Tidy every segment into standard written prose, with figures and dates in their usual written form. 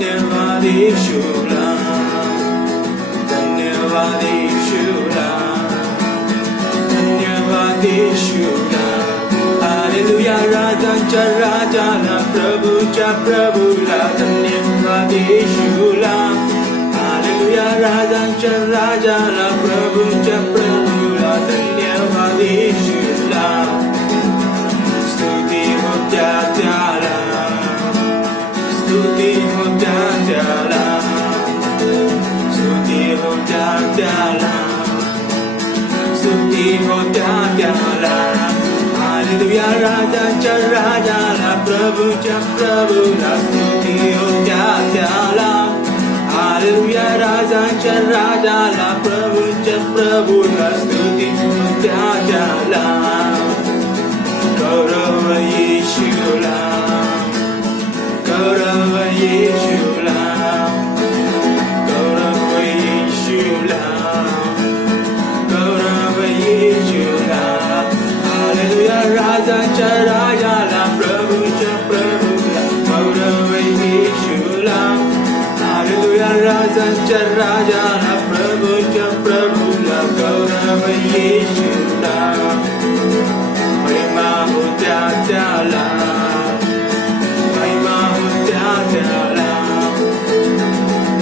धन्यवाद यीशुला धन्यवाद यीशुला धन्यवाद यीशुला हालेलुया राजांचा राजाला प्रभूच्या प्रभूला धन्यवाद यीशुला हालेलुया राजांच्या राजाला प्रभूच्या प्रभूला धन्यवाद यीशुला स्तुती हो त्याला स्तुती हो त्याला स्तुती हो त्याला स्तुती हो त्याला हालेलुया राजांच्या राजाला प्रभूच्या प्रभूला स्तुती हो त्याला हालेलुया राजांच्या राजाला प्रभूच्या प्रभूला स्तुती हो त्याला गौरव येशूला गौरव येशूला गौरव येशूला गौरव येशूला हालेलुया राजांच्या राजाला प्रभूच्या प्रभूला गौरव येशूला हालेलुया राजांच्या राजाला प्रभूच्या प्रभूला गौरव येशूला महिमा हो त्याला महिमा हो त्याला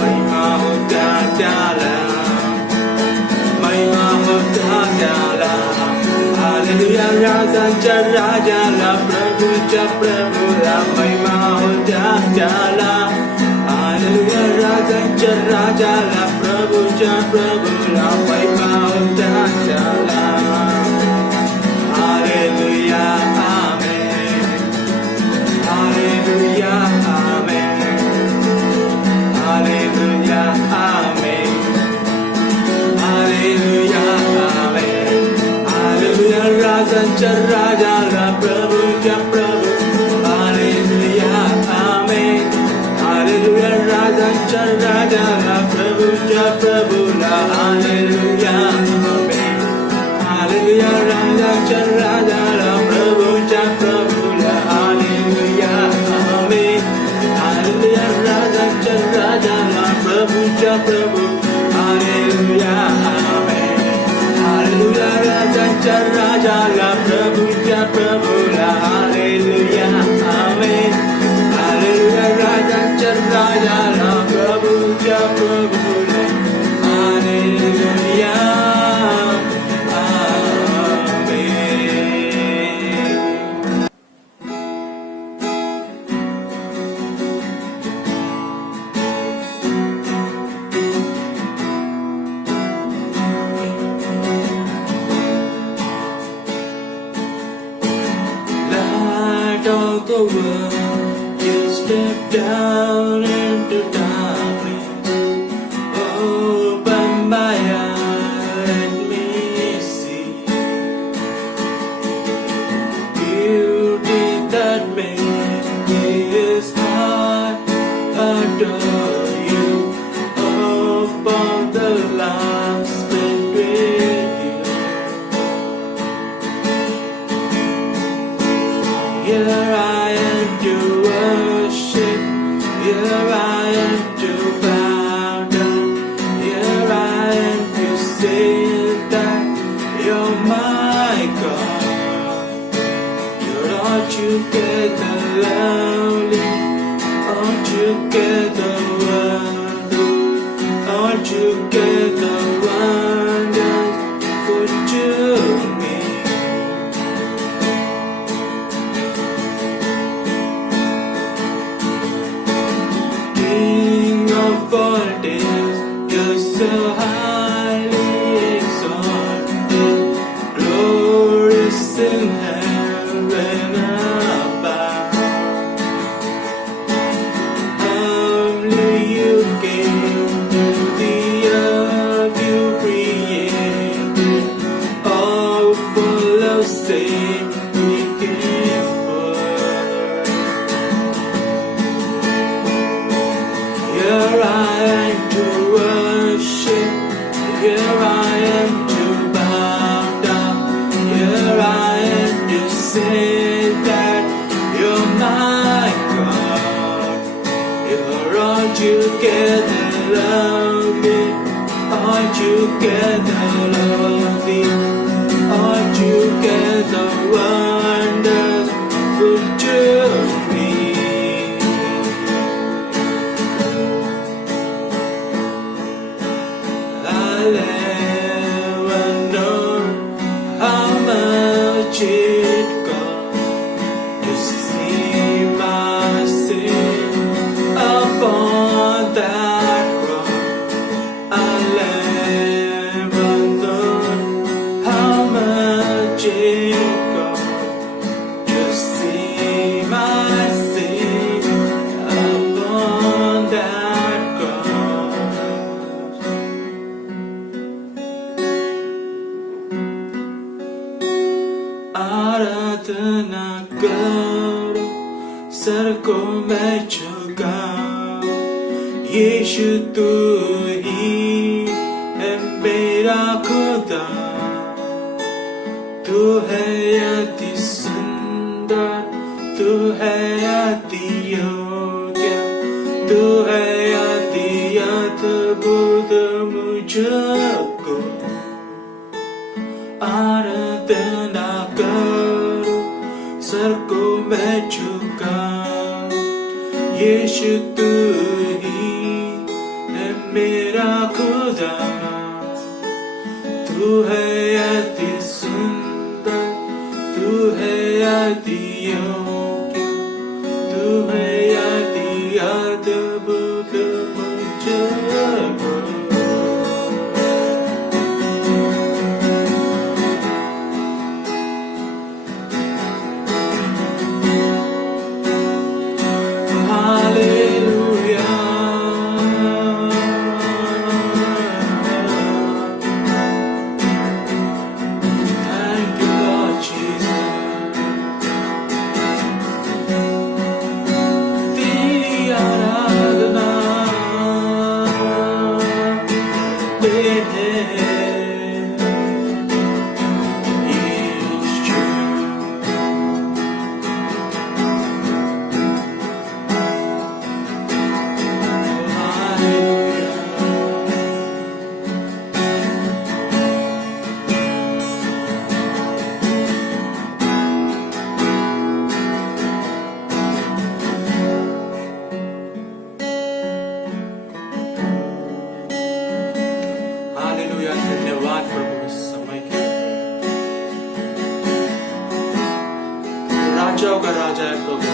महिमा हो त्याला महिमा हो त्याला हालेलुया राजांच्या राजाला प्रभूच्या प्रभूला महिमा हो त्याला हालेलुया राजांच्या राजाला प्रभूच्या प्रभूला महिमा हो त्याला hallelujah amen hallelujah amen hallelujah amen hallelujah amen hallelujah राजांच्या राजाला प्रभूच्या प्रभू हालेलुया आमेन हालेलुया राजांच्या राजाला प्रभूच्या प्रभूला हालेलुया आमेन हालेलुया राजांच्या राजाला प्रभूच्या प्रभूला हालेलुया आमेन हालेलुया राजांच्या राजाला प्रभूच्या प्रभू हालेलुया आमेन हालेलुया राजांच्या राजाला प्रभूच्या प्रभूला हालेलुया आमेन हालेलुया राजांच्या राजाला प्रभूच्या प्रभूला hallelujah Light of the world, you step down into darkness. Open my eyes, let me see beauty that makes his heart adore you. Upon the last split with you. Here I am to worship, here I am to bow down, here I am to say that you're my God. You're altogether lovely, altogether wonderful, altogether wonderful to me. King of all days, you're so highly exalted, glorious in heaven above, humbly You're all together lovely, all together lovely, all together wonderful to me. I'll never know how much it cost to see my sin upon that cross. I'll never know how much it cost to see my sin upon that cross. आराधना करो, sir को मैं झुकाऊं, यीशु तू ही है मेरा खुदा। तू है अति सुंदर, तू है अति योग्य, तू है अति अद्भुत मुझको। आराधना करो, सर को मैं झुकाऊं, यीशु तू ही है मेरा खुदा। तू है अति सुंदर, तू है अति योग्य, तू है अति अद्भुत मुझको। हालेलुया, धन्यवाद प्रभु इस समय के लिए। राजाओं का राजा है प्रभु,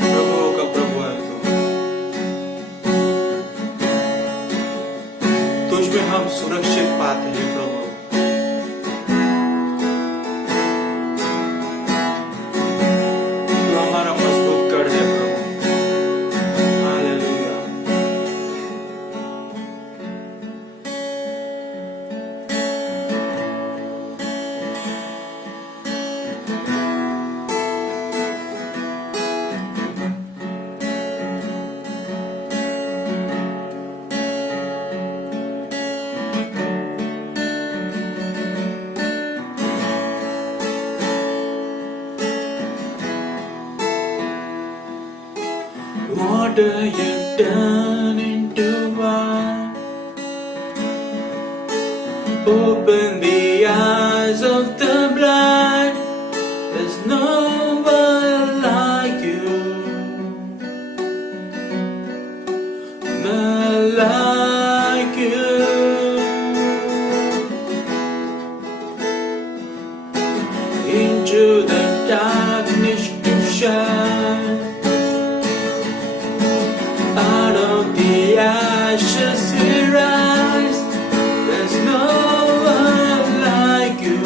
प्रभुओं का प्रभु है तू। तुझ में हम सुरक्षित पाते हैं प्रभु। तू हमारा मजबूत गढ़ है प्रभु। Hallelujah. Water you turn into wine, open the eyes of the blind. There's no one like you, none like you. Into the darkness to shine, out of the ashes we rise. There's no one like you,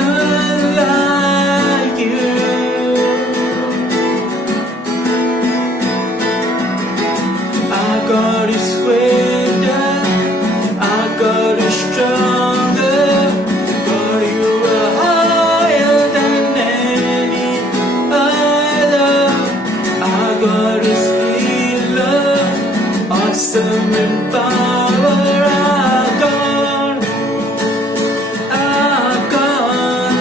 none like you. Our God is greater, our God is stronger. God, you are higher than any other. Our God is healer, awesome in power. Our God, our God.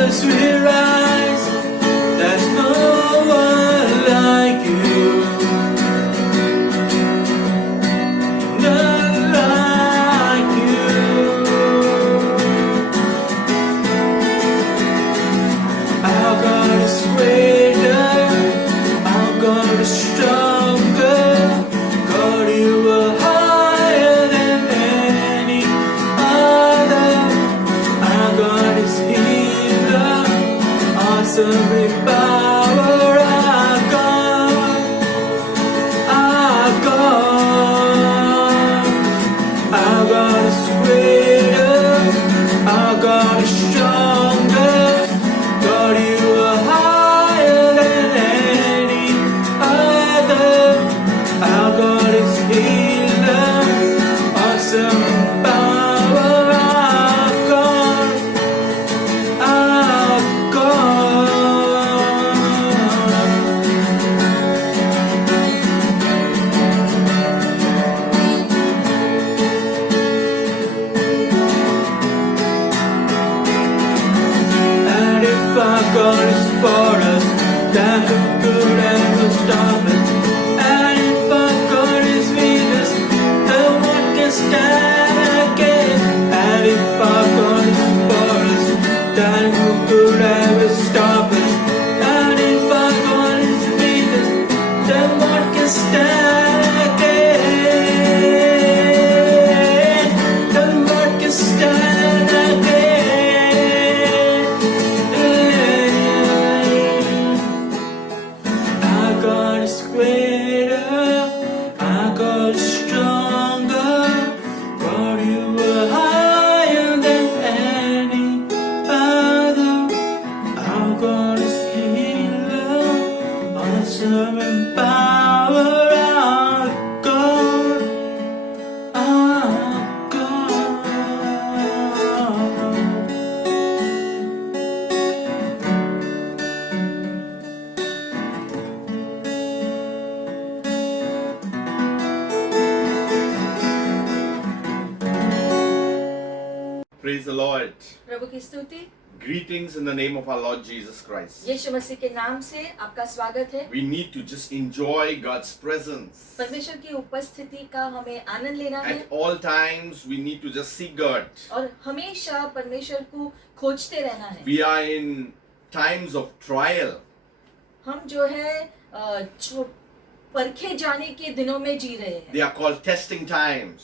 Jesus, we rise. There's no one like you. None like you. Our God is greater. Our God is stronger. God, you are higher than any other. Our God is healer, awesome in power. Our God, our God. Our God is greater. Our God is stronger. God, you are higher than any other. Our God is healer, awesome in power. Our God, our God. And if our God is for us, then who could ever stop us? And if our God is with us, then what can stand against? And if our God is for us, then who could ever stop us? And if our God is with us, then what can stand against? Then what can stand against? Our God is greater, our God is stronger. God, you are higher than any other. Our God is healer, awesome in power. Our God, our God. Praise the Lord. प्रभु की स्तुति। Greetings in the name of our Lord Jesus Christ. यीशु मसीह के नाम से आपका स्वागत है। We need to just enjoy God's presence. परमेश्वर की उपस्थिति का हमें आनंद लेना है At all times, we need to just seek God. और हमेशा परमेश्वर को खोजते रहना है। We are in times of trial. हम जो है जो परखे जाने के दिनों में जी रहे हैं। They are called testing times.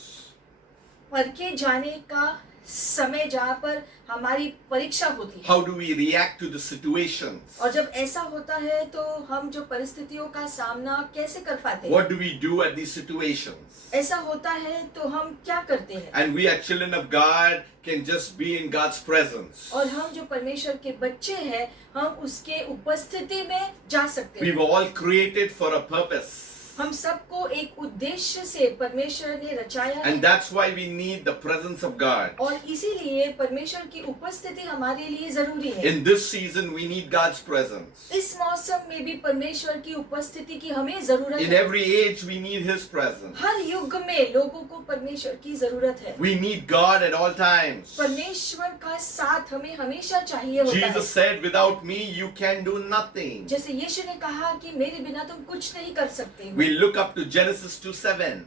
परखे जाने का समय जहाँ पर हमारी परीक्षा होती है। How do we react to the situations? और जब ऐसा होता है तो हम जो परिस्थितियों का सामना कैसे कर पाते हैं? What do we do at these situations? ऐसा होता है तो हम क्या करते हैं? And we as children of God can just be in God's presence. और हम जो परमेश्वर के बच्चे हैं, हम उसके उपस्थिति में जा सकते हैं। We've all created for a purpose. हम सबको एक उद्देश्य से परमेश्वर ने रचाया है And that's why we need the presence of God. और इसीलिए परमेश्वर की उपस्थिति हमारे लिए जरूरी है। In this season, we need God's presence. इस मौसम में भी परमेश्वर की उपस्थिति की हमें जरूरत In है। every age, we need His presence. हर युग में लोगों को परमेश्वर की जरूरत है। We need God at all times. परमेश्वर का साथ हमें हमेशा चाहिए होता है। Jesus said, without me, you can do nothing. जैसे यीशु ने कहा कि मेरे बिना तुम कुछ नहीं कर सकते। We look up to Genesis 2:7.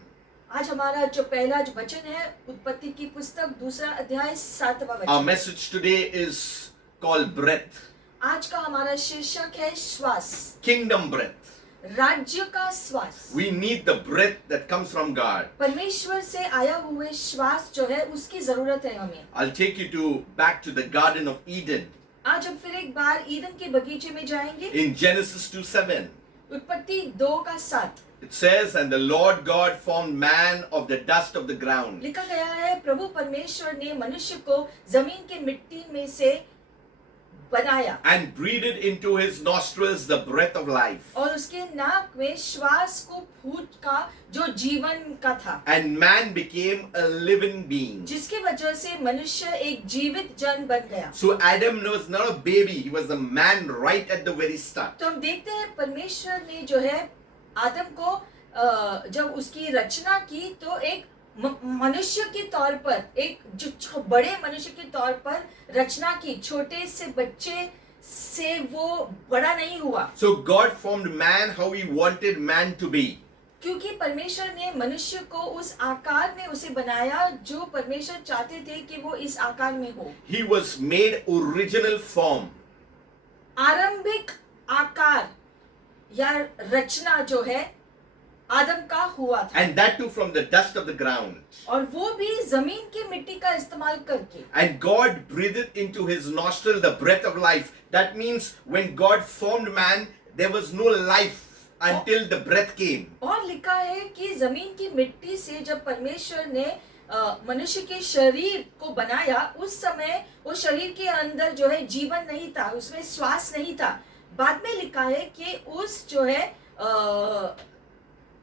आज हमारा जो पहला जो वचन है उत्पत्ति की पुस्तक 2 अध्याय 7वां Our वचन। message today is called breath, आज का हमारा शीर्षक है श्वास, kingdom breath. राज्य का श्वास। We need the breath that comes from God. परमेश्वर से आया हुए श्वास जो है उसकी जरूरत है हमें। I'll take you back to the Garden of Eden. आज हम फिर एक बार ईदन के बगीचे में जाएंगे। In Genesis 2:7. उत्पत्ति 2:7 It says, and the Lord God formed man of the dust of the ground. लिखा गया है, प्रभु परमेश्वर ने मनुष्य को जमीन के मिट्टी में से बनाया And breathed into his nostrils the breath of life. और उसके नाक में श्वास को फूंक का जो जीवन का था, And man became a living being. जिसकी वजह से मनुष्य एक जीवित जन बन गया। So Adam was not a baby, he was a man right at the very start. तो हम देखते हैं परमेश्वर ने जो है आदम को जब उसकी रचना की तो एक मनुष्य के तौर पर एक जो बड़े मनुष्य के तौर पर रचना की, छोटे से बच्चे से वो बड़ा नहीं हुआ, So God formed man how he wanted man to be. क्योंकि परमेश्वर ने मनुष्य को उस आकार में उसे बनाया जो परमेश्वर चाहते थे कि वो इस आकार में हो। He was made original form. आरंभिक आकार या रचना जो है आदम का हुआ था, And that too from the dust of the ground. और वो भी जमीन की मिट्टी का इस्तेमाल करके। And God breathed into his nostril the breath of life. That means when God formed man, there was no life until the breath came. और लिखा है कि जमीन की मिट्टी से जब परमेश्वर ने मनुष्य के शरीर को बनाया, उस समय वो शरीर के अंदर जो है जीवन नहीं था, उसमें श्वास नहीं था। बाद में लिखा है कि उस जो है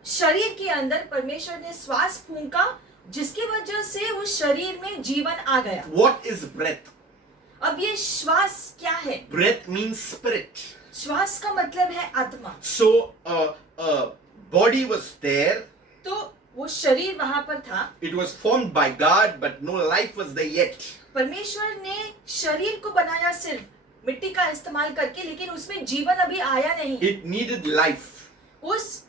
शरीर के अंदर परमेश्वर ने श्वास फूंका, जिसकी वजह से उस शरीर में जीवन आ गया। What is breath? अब ये श्वास क्या है? Breath means spirit. श्वास का मतलब है आत्मा। So body was there. तो वो शरीर वहां पर था, It was formed by God, but no life was there yet. परमेश्वर ने शरीर को बनाया सिर्फ मिट्टी का इस्तेमाल करके, लेकिन उसमें जीवन अभी आया नहीं। It needed life. उस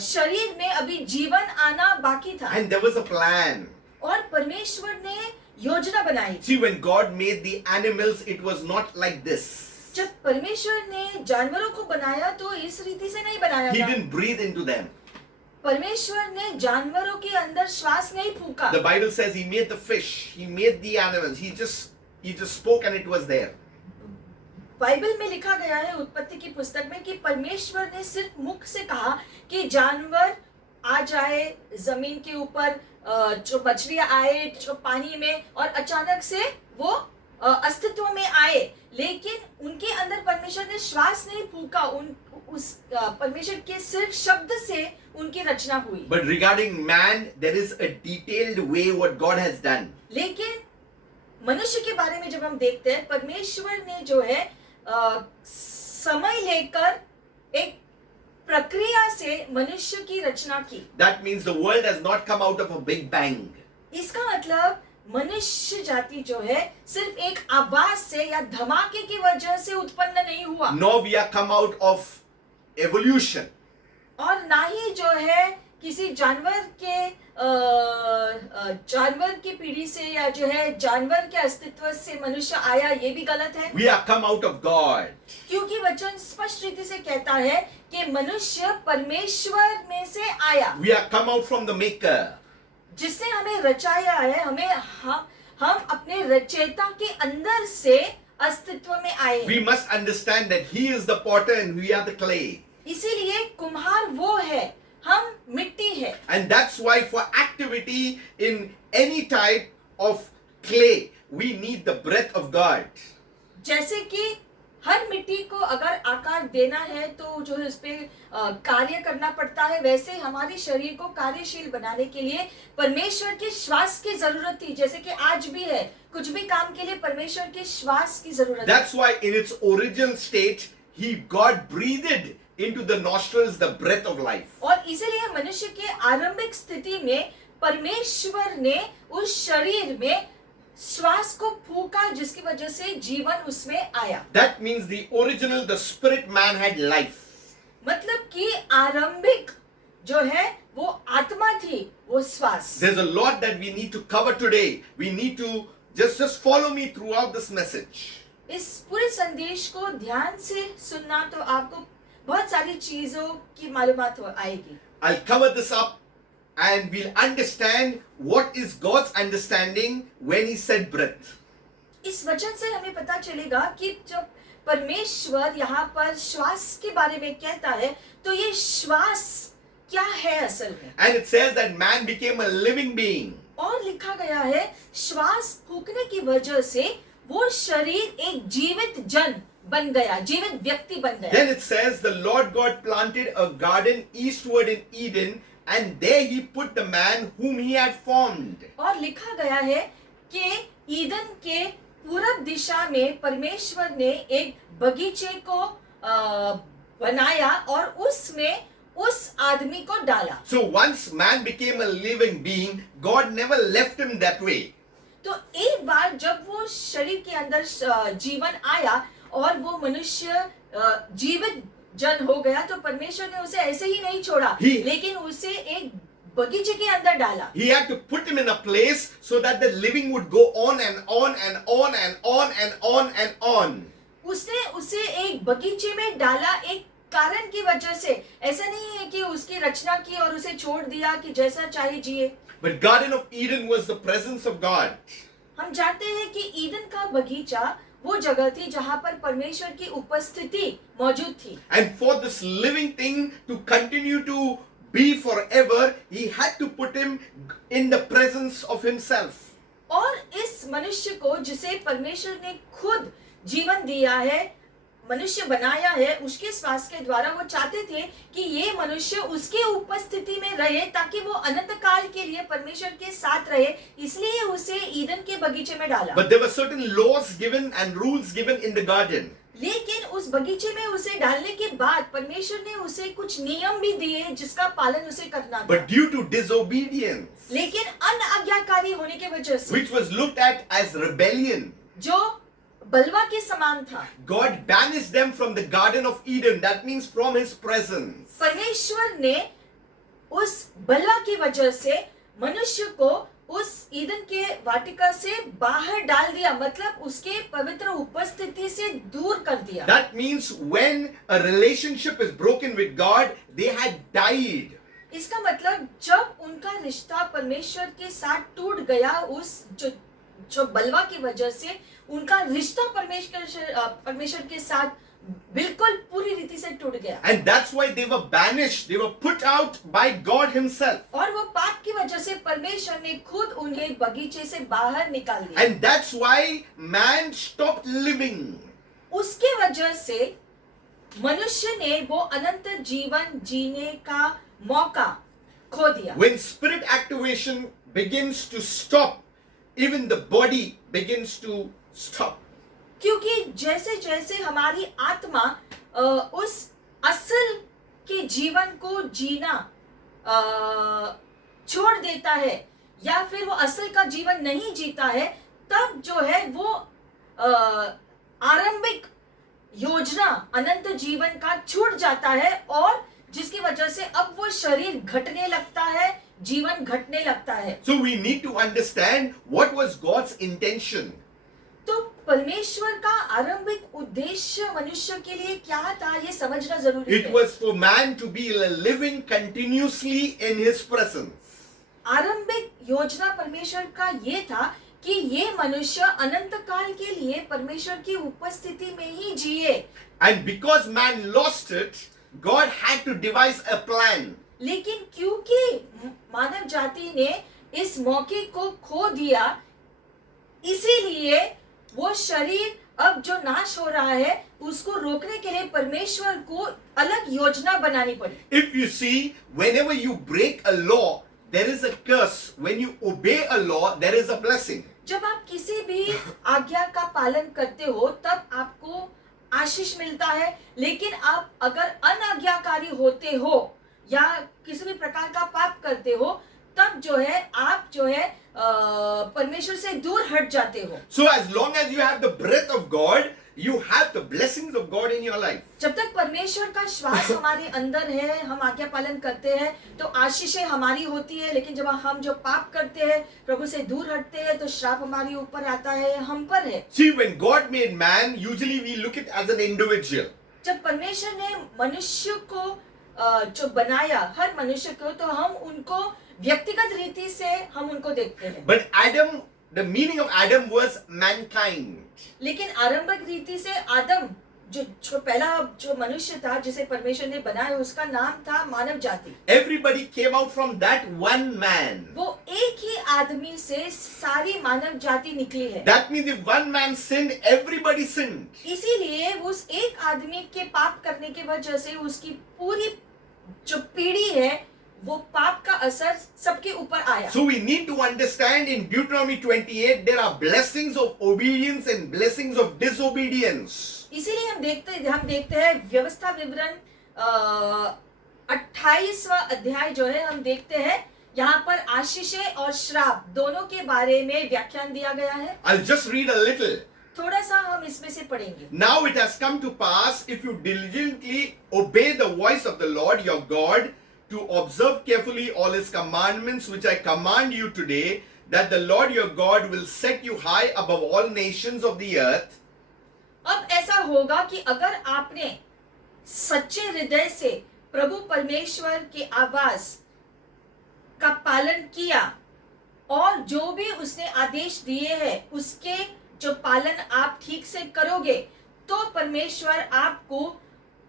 शरीर में अभी जीवन आना बाकी था, And there was a plan. और परमेश्वर ने योजना बनाई। See, when God made the animals, it was not like this. जब परमेश्वर ने जानवरों को बनाया तो इस रीति से नहीं बनाया He था। didn't breathe into them. परमेश्वर ने जानवरों के अंदर श्वास नहीं फूंका। The Bible says he made the fish, he made the animals, he just spoke and it was there. Bible में लिखा गया है उत्पत्ति की पुस्तक में कि परमेश्वर ने सिर्फ मुख से कहा कि जानवर आ जाए जमीन के ऊपर, जो मछलियां आए जो पानी में, और अचानक से वो अस्तित्व में आए, लेकिन उनके अंदर परमेश्वर ने श्वास नहीं फूंका। उस परमेश्वर के सिर्फ शब्द से उनकी रचना हुई। But regarding man, there is a detailed way what God has done. लेकिन मनुष्य के बारे में जब हम देखते हैं, परमेश्वर ने जो है समय लेकर एक प्रक्रिया से मनुष्य की रचना की। That means the world has not come out of a big bang. इसका मतलब मनुष्य जाति जो है सिर्फ एक आवाज से या धमाके की वजह से उत्पन्न नहीं हुआ, Nor we are come out of evolution. और ना ही जो है किसी जानवर की पीढ़ी से या जो है जानवर के अस्तित्व से मनुष्य आया, ये भी गलत है। We are come out of God. क्योंकि वचन स्पष्ट रीति से कहता है कि मनुष्य परमेश्वर में से आया, We are come out from the Maker. जिसने हमें रचाया है। हम अपने रचयिता के अंदर से अस्तित्व में आए हैं। We must understand that He is the potter and we are the clay. इसीलिए कुम्हार वो है, हम मिट्टी है। And that's why for activity in any type of clay, we need the breath of God. जैसे कि हर मिट्टी को अगर आकार देना है तो जो है उस पे कार्य करना पड़ता है, वैसे हमारे शरीर को कार्यशील बनाने के लिए परमेश्वर के श्वास की जरूरत थी, जैसे कि आज भी है। कुछ भी काम के लिए परमेश्वर के श्वास की जरूरत है। That's why in its original state, God breathed into the nostrils the breath of life. और इसीलिए मनुष्य के आरंभिक स्थिति में परमेश्वर ने उस शरीर में श्वास को फूंका, जिसकी वजह से जीवन उसमें आया। That means the original, the spirit man had life. मतलब कि आरंभिक जो है वो आत्मा थी, वो श्वास। There's a lot that we need to cover today. We need to just follow me throughout this message. इस पूरे संदेश को ध्यान से सुनना तो आपको बहुत सारी चीजों की मालूमात आएगी। I'll cover this up and we'll understand what is God's understanding when He said breath. इस वचन से हमें पता चलेगा कि जब परमेश्वर यहाँ पर श्वास के बारे में कहता है तो ये श्वास क्या है असल में। And it says that man became a living being. और लिखा गया है श्वास फूंकने की वजह से वो शरीर एक जीवित जन बन गया, जीवित व्यक्ति बन गया। Then it says the Lord God planted a garden eastward in Eden, and there He put the man whom He had formed. और लिखा गया है कि ईदन के पूरब दिशा में परमेश्वर ने एक बगीचे को बनाया और उसमें उस आदमी को डाला। So once man became a living being, God never left him that way. तो एक बार जब वो शरीर के अंदर जीवन आया और वो मनुष्य जीवित जन हो गया, तो परमेश्वर ने उसे ऐसे ही नहीं छोड़ा, लेकिन उसे एक बगीचे के अंदर डाला। He had to put him in a place so that the living would go on and on and on and on and on and on. उसने उसे एक बगीचे में डाला एक कारण की वजह से। ऐसा नहीं है कि उसकी रचना की और उसे छोड़ दिया कि जैसा चाहे जिए। But Garden of Eden was the presence of God. हम जानते हैं कि ईदन का बगीचा वो जगह थी जहाँ पर परमेश्वर की उपस्थिति मौजूद थी। And for this living thing to continue to be forever, he had to put him in the presence of himself. और इस मनुष्य को जिसे परमेश्वर ने खुद जीवन दिया है, मनुष्य बनाया है, उसके श्वास के द्वारा वो चाहते थे कि ये मनुष्य उसके उपस्थिति में रहे ताकि वो अनंत काल के लिए परमेश्वर के साथ रहे, इसलिए उसे ईदन के बगीचे में डाला। But there were certain laws given and rules given in the garden. लेकिन उस बगीचे में उसे डालने के बाद परमेश्वर ने उसे कुछ नियम भी दिए जिसका पालन उसे करना था। But due to disobedience, लेकिन अनाज्ञाकारी होने की वजह से, which was looked at as rebellion, जो बलवा के समान था, God banished them from the Garden of Eden. That means from his presence. परमेश्वर ने उस बलवा की वजह से मनुष्य को उस ईदन के वाटिका से बाहर डाल दिया, मतलब उसके पवित्र उपस्थिति से दूर कर दिया। That means when a relationship is broken with God, they had died. इसका मतलब जब उनका रिश्ता परमेश्वर के साथ टूट गया, उस जो बलवा की वजह से उनका रिश्ता परमेश्वर के साथ बिल्कुल पूरी रीति से टूट गया। And that's why they were banished. They were put out by God himself. और वो पाप की वजह से परमेश्वर ने खुद उन्हें बगीचे से बाहर निकाल दिया। And that's why man stopped living. उसके वजह से मनुष्य ने वो अनंत जीवन जीने का मौका खो दिया। When spirit activation begins to stop, even the body begins to stop. क्योंकि जैसे जैसे हमारी आत्मा उस असल के जीवन को जीना छोड़ देता है या फिर वो असल का जीवन नहीं जीता है, तब जो है वो आरंभिक योजना अनंत जीवन का छूट जाता है और जिसकी वजह से अब वो शरीर घटने लगता है, जीवन घटने लगता है। So we need to understand what was God's intention. तो परमेश्वर का आरंभिक उद्देश्य मनुष्य के लिए क्या था, ये समझना जरूरी It है। was for man to be living continuously in his presence. आरंभिक योजना परमेश्वर का ये था कि ये मनुष्य अनंत काल के लिए परमेश्वर की उपस्थिति में ही जिए। And because man lost it, God had to devise a plan. लेकिन क्योंकि मानव जाति ने इस मौके को खो दिया, इसीलिए वो शरीर अब जो नाश हो रहा है उसको रोकने के लिए परमेश्वर को अलग योजना बनानी पड़ी। If you see, whenever you break a law, there is a curse. When you obey a law, there is a blessing. जब आप किसी भी आज्ञा का पालन करते हो तब आपको आशीष मिलता है, लेकिन आप अगर अनाज्ञाकारी होते हो या किसी भी प्रकार का पाप करते हो तब जो है आप जो है परमेश्वर से दूर हट जाते हो। So as long as you have the breath of God, you have the blessings of God in your life. जब तक परमेश्वर का श्वास हमारे अंदर है, हम आज्ञा पालन करते हैं तो आशीषें हमारी होती है, लेकिन जब हम जो पाप करते हैं, प्रभु से दूर हटते हैं, तो श्राप हमारे ऊपर आता है, हम पर है। See, when God made man, usually we look at as an individual. जब परमेश्वर ने मनुष्य को जो बनाया, हर मनुष्य को, तो हम उनको व्यक्तिगत रीति से हम उनको देखते हैं। But Adam, the meaning of Adam was mankind. लेकिन आरंभिक रीति से आदम जो पहला जो मनुष्य था जिसे परमेश्वर ने बनाया, उसका नाम था मानव जाति। Everybody came out from that one man. वो एक ही आदमी से सारी मानव जाति निकली है। That means if one man sinned, everybody sinned. इसीलिए उस एक आदमी के पाप करने की वजह से उसकी पूरी जो पीढ़ी है वो पाप का असर सबके ऊपर आया। So we need to understand in Deuteronomy 28 there are blessings of obedience and blessings of disobedience. इसीलिए हम देखते हैं व्यवस्था विवरण 28वां अध्याय जो है हम देखते हैं यहाँ पर आशीषें और श्राप दोनों के बारे में व्याख्यान दिया गया है। I'll just read a little. थोड़ा सा हम इसमें से पढ़ेंगे। Now it has come to pass, if you diligently obey the voice of the Lord your God, to observe carefully all his commandments which I command you today, that the Lord your God will set you high above all nations of the earth. अब ऐसा होगा कि अगर आपने सच्चे हृदय से प्रभु परमेश्वर के आवाज का पालन किया और जो भी उसने आदेश दिए हैं उसके जो पालन आप ठीक से करोगे तो परमेश्वर आपको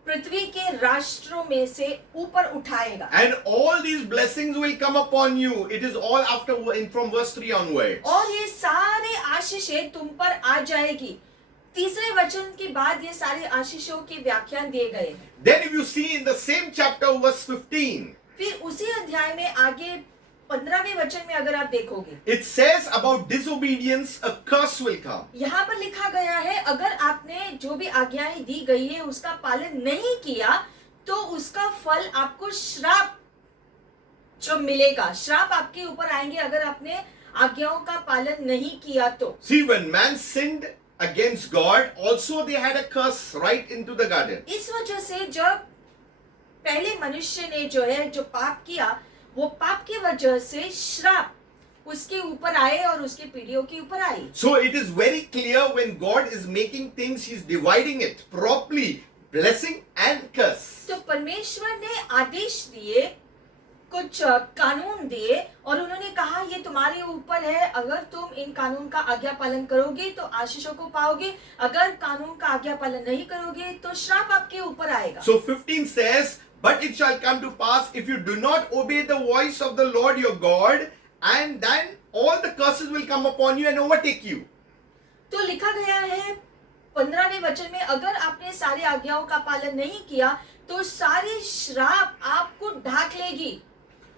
पृथ्वी के राष्ट्रों में से ऊपर उठाएगा। And all these blessings will come upon you. It is all after from verse 3 onwards. और ये सारे आशीषें तुम पर आ जाएगी। तीसरे वचन के बाद ये सारे आशीषों के व्याख्यान दिए गए हैं। Then if you see in the same chapter verse 15, फिर उसी अध्याय में आगे 15वें वचन में अगर आप देखोगे, it says about disobedience, a curse will come. यहाँ पर लिखा गया है अगर आपने जो भी आज्ञाएं दी गई है उसका पालन नहीं किया तो उसका फल आपको श्राप जो मिलेगा, श्राप आपके ऊपर आएंगे अगर आपने आज्ञाओं का पालन नहीं किया तो। See, when man sinned against God, also they had a curse right into the garden. इस वजह से जब पहले मनुष्य ने जो है जो पाप किया वो पाप की वजह से श्राप उसके ऊपर आए और उसके पीढ़ियों के ऊपर आई। So it is very clear when God is making things, He's dividing it properly, blessing and curse. तो परमेश्वर ने आदेश दिए, कुछ कानून दिए और उन्होंने कहा ये तुम्हारे ऊपर है, अगर तुम इन कानून का आज्ञा पालन करोगे तो आशीषों को पाओगे, अगर कानून का आज्ञा पालन नहीं करोगे तो श्राप आपके ऊपर आएगा। So 15 says, but it shall come to pass if you do not obey the voice of the Lord your God, and then all the curses will come upon you and overtake you. तो लिखा गया है 15वें वचन में अगर आपने सारी आज्ञाओं का पालन नहीं किया तो सारी श्राप आपको ढाक लेगी।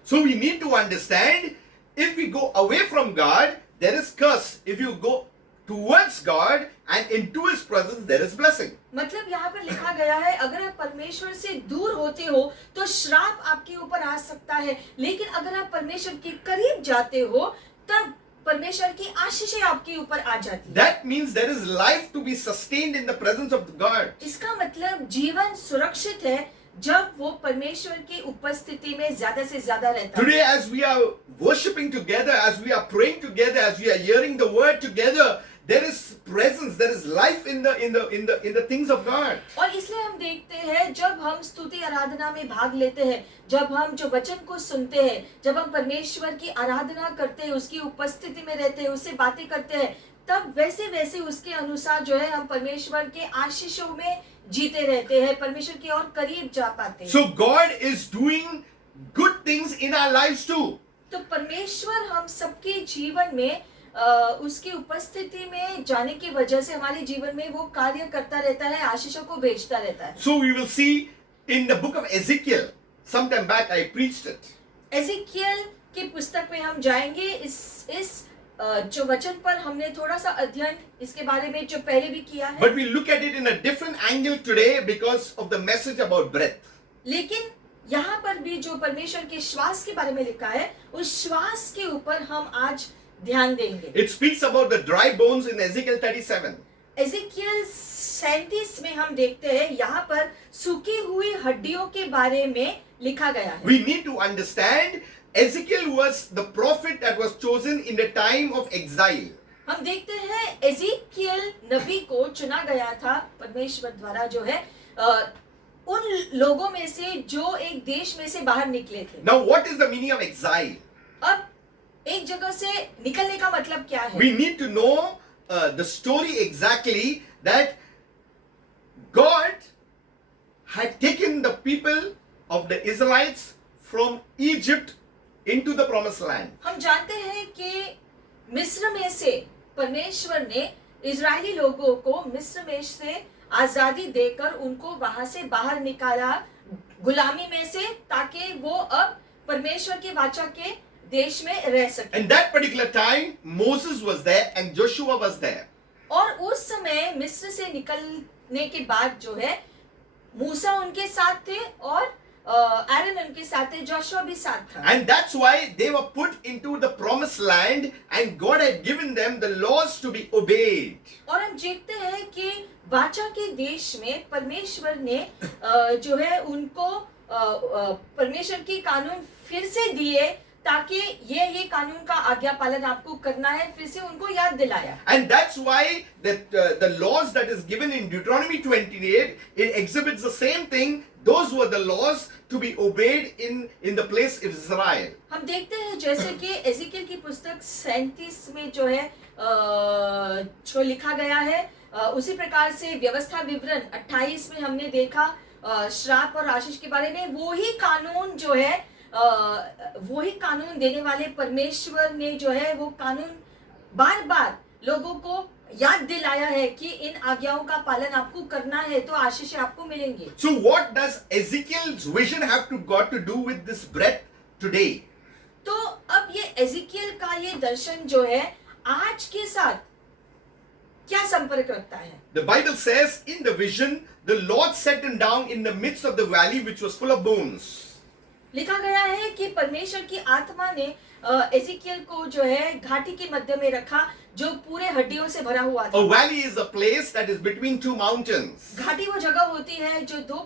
So we need to understand, if we go away from God, there is curse. If you go towards God and into His presence, there is blessing. मतलब यहाँ पर लिखा गया है अगर आप परमेश्वर से दूर होते हो तो श्राप आपके ऊपर आ सकता है, लेकिन अगर आप परमेश्वर के करीब जाते हो तब परमेश्वर की आशीषें आपके ऊपर आ जाती है। That means there is life to be sustained in the presence of God. इसका मतलब जीवन सुरक्षित है जब वो परमेश्वर की उपस्थिति में ज्यादा से ज्यादा रहता है। Today, as we are worshiping together, as we are praying together, as we are hearing the word together, there is presence, there is life in the things of God. और इसलिए हम देखते हैं जब हम स्तुति आराधना में भाग लेते हैं, जब हम जो वचन को सुनते हैं, जब हम परमेश्वर की आराधना करते हैं, उसकी उपस्थिति में रहते हैं, उससे बातें करते हैं, तब वैसे वैसे उसके अनुसार जो है हम परमेश्वर के आशीषों में जीते रहते हैं, परमेश्वर के और करीब जा पाते हैं। So God is doing good things in our lives too. तो परमेश्वर हम सबके जीवन में उसकी उपस्थिति में जाने की वजह से हमारे जीवन में वो कार्य करता रहता है, आशीषों को भेजता रहता है। So we will see in the book of Ezekiel, sometime back I preached it. Ezekiel की पुस्तक में हम जाएंगे, इस जो वचन पर हमने थोड़ा सा अध्ययन इसके बारे में जो पहले भी किया है, But we look at it in a different angle today because of the message about breath. लेकिन यहाँ पर भी जो परमेश्वर के श्वास के बारे में लिखा है उस श्वास के ऊपर हम आज ध्यान देंगे। It speaks about the dry bones in Ezekiel 37. Ezekiel 37 में हम देखते हैं यहाँ पर सूखी हुई हड्डियों के बारे में लिखा गया है। We need to understand Ezekiel was the prophet that was chosen in the time of exile. हम देखते हैं एजेकियल नबी को चुना गया था परमेश्वर द्वारा जो है उन लोगों में से जो एक देश में से बाहर निकले थे। Now what is the meaning of exile? अब एक जगह से निकलने का मतलब क्या है? We need to know the story exactly, that God had taken the people of the Israelites from Egypt into the promised land. हम जानते हैं कि मिस्र में से परमेश्वर ने इजरायली लोगों को मिस्र में से आजादी देकर उनको वहां से बाहर निकाला गुलामी में से, ताकि वो अब परमेश्वर की वाचा के देश में रह सके। And that particular time Moses was there and Joshua was there. और उस समय मिस्र से निकलने के बाद जो है मूसा उनके साथ थे और एरन उनके साथ थे, जोशुआ भी साथ था। And that's why they were put into the promised land and God had given them the laws to be obeyed. और हम देखते हैं कि वाचा के देश में परमेश्वर ने जो है उनको परमेश्वर की कानून फिर से दिए, ताकि ये कानून का आज्ञा पालन आपको करना है, फिर से उनको याद दिलाया। And that's why the laws that is given in Deuteronomy 28, it exhibits the same thing. Those were the laws to be obeyed in the place of Israel. हम देखते हैं जैसे कि एजिकियल की पुस्तक 37 में जो है जो लिखा गया है, उसी प्रकार से व्यवस्था विवरण 28 में हमने देखा श्राप और आशीष के बारे में। वही कानून जो है वही कानून देने वाले परमेश्वर ने जो है वो कानून बार बार लोगों को याद दिलाया है कि इन आज्ञाओं का पालन आपको करना है तो आशीष आपको मिलेंगे। So what does Ezekiel's vision have got to do with this breath today? तो अब ये एजिकियल का ये दर्शन जो है आज के साथ क्या संपर्क रखता है? The Bible says in the vision, the Lord set him down in the midst of the valley which was full of bones. लिखा गया है कि परमेश्वर की आत्मा ने एजिकियल को जो है घाटी के मध्य में रखा जो पूरे हड्डियों से भरा हुआ था। A valley is a place that is between two mountains. घाटी वो जगह होती है जो दो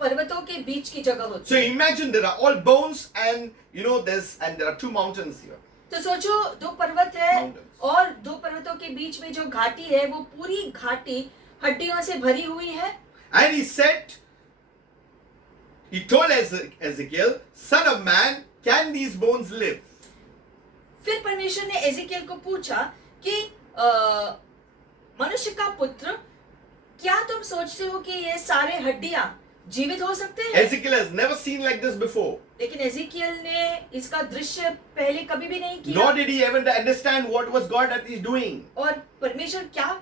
पर्वतों के बीच की जगह होती So है। imagine there are all bones and there are two mountains here. तो सोचो दो पर्वत है Mountains. और दो पर्वतों के बीच में जो घाटी है वो पूरी घाटी हड्डियों से भरी हुई है। And he told Ezekiel, son of man, can these bones live? फिर परमेश्वर ने एजिकियल को पूछा कि मनुष्य का पुत्र, क्या तुम सोचते हो कि ये सारे हड्डियां जीवित हो सकते हैं? Ezekiel has never seen like this before. लेकिन एजिकियल ने इसका दृश्य पहले कभी भी नहीं किया। Nor did he even understand what was God that he's doing. और परमेश्वर क्या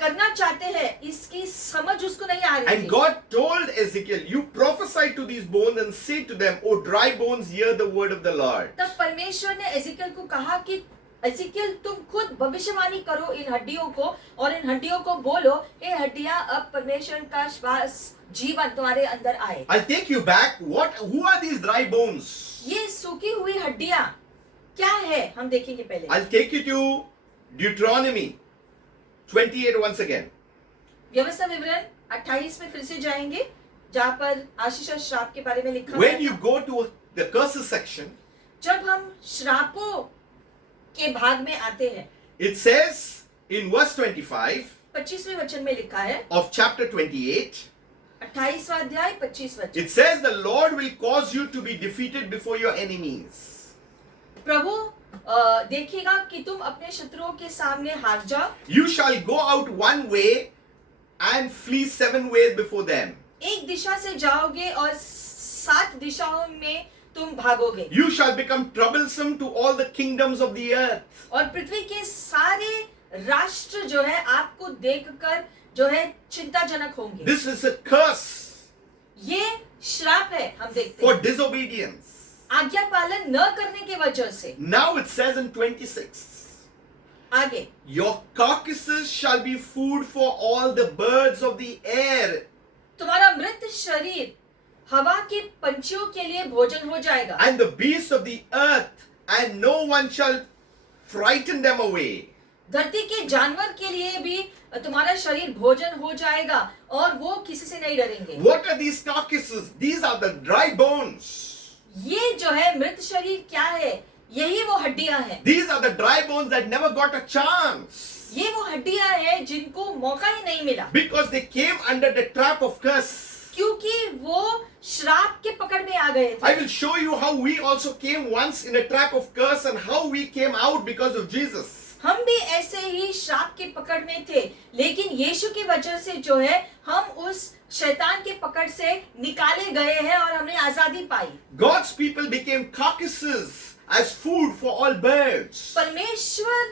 करना चाहते हैं इसकी समझ उसको नहीं आ रही And थी। God told Ezekiel, you prophesy to these bones and say to them, O dry bones, hear the word of the Lord. तब परमेश्वर ने एजिकियल को कहा कि एजिकियल तुम खुद भविष्यवाणी करो इन हड्डियों को और इन हड्डियों को बोलो, ये हड्डियां अब परमेश्वर का श्वास जीवन तुम्हारे अंदर आए। I'll take you back. Who are these dry bones? ये सूखी हुई हड्डियां क्या है हम देखेंगे पहले। I'll take you to Deuteronomy 28 once again. व्यवस्था विवरण 28 में फिर से जाएंगे जहाँ पर आशीष और श्राप के बारे में लिखा When है। you go to the curses section, जब हम श्रापों के भाग में आते हैं, it says in verse 25 25वें वचन में लिखा है, of chapter 28, 28वां अध्याय 25 वचन, it says the Lord will cause you to be defeated before your enemies. प्रभु देखिएगा कि तुम अपने शत्रुओं के सामने हार जाओ। You shall go out one way and flee 7 ways before them. एक दिशा से जाओगे और 7 दिशाओं में तुम भागोगे। You shall become troublesome to all the kingdoms of the earth. और पृथ्वी के सारे राष्ट्र जो है आपको देखकर जो है चिंताजनक होंगे। This is a curse ये श्राप है हम देखते for हैं, disobedience. आज्ञा पालन न करने की वजह से। Now it says in 26, आगे, your carcasses shall be food for all the birds of the air. तुम्हारा मृत शरीर हवा के पंछियों के लिए भोजन हो जाएगा And the beasts of the earth, and no one shall frighten them away. धरती के जानवर के लिए भी तुम्हारा शरीर भोजन हो जाएगा और वो किसी से नहीं डरेंगे। What are these carcasses? These are the dry bones. ये जो है मृत शरीर क्या है? यही वो हड्डियां हैं। These are the dry bones that never got a chance. ये वो हड्डियां हैं जिनको मौका ही नहीं मिला, Because they came under the trap of curse. क्योंकि वो श्राप के पकड़ में आ गए I थे। will show you how we also came once in a trap of curse and how we came out because of Jesus. हम भी ऐसे ही श्राप के पकड़ में थे, लेकिन यीशु की वजह से जो है हम उस शैतान के पकड़ से निकाले गए हैं और हमने आजादी पाई। God's people became carcasses as food for all birds. परमेश्वर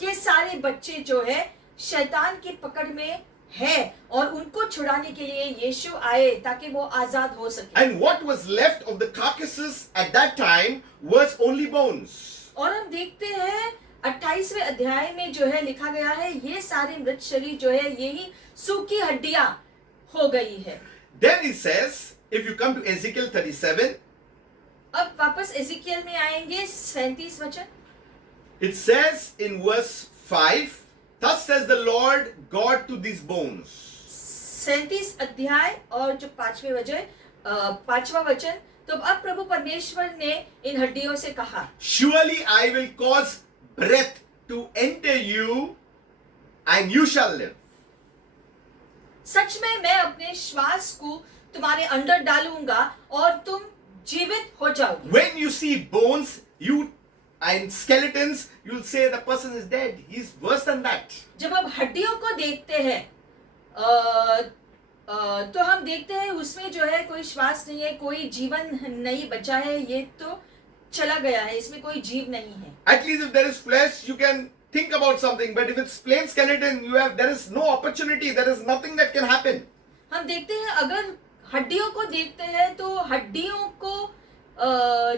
के सारे बच्चे जो है शैतान की पकड़ में है और उनको छुड़ाने के लिए यीशु आए ताकि वो आजाद हो सके। And what was left of the carcasses at that time was only bones. और हम देखते हैं 28वें अध्याय में जो है लिखा गया है, ये सारे मृत शरीर जो है यही सूखी हड्डियां हो गई है। Then he says, if you come to Ezekiel 37, अब वापस एजिकियल में आएंगे 37 वचन। it says in verse 5, thus says the Lord God to these bones. 37 अध्याय और जो पांचवा वचन, तो अब प्रभु परमेश्वर ने इन हड्डियों से कहा, Surely I will cause breath to enter you and you shall live. सच में मैं अपने श्वास को तुम्हारे अंदर डालूंगा और तुम जीवित हो जाओगे। When you see bones, and skeletons, you'll say the person is dead. He's worse than that. जब हम हड्डियों को देखते हैं तो हम देखते हैं उसमें जो है कोई श्वास नहीं है, कोई जीवन नहीं बचा है, ये तो चला गया है, इसमें कोई जीव नहीं है। At least if there is flesh, you can think about something. But if it's plain skeleton, there is no opportunity. There is nothing that can happen. हम देखते हैं अगर हड्डियों को देखते हैं तो हड्डियों को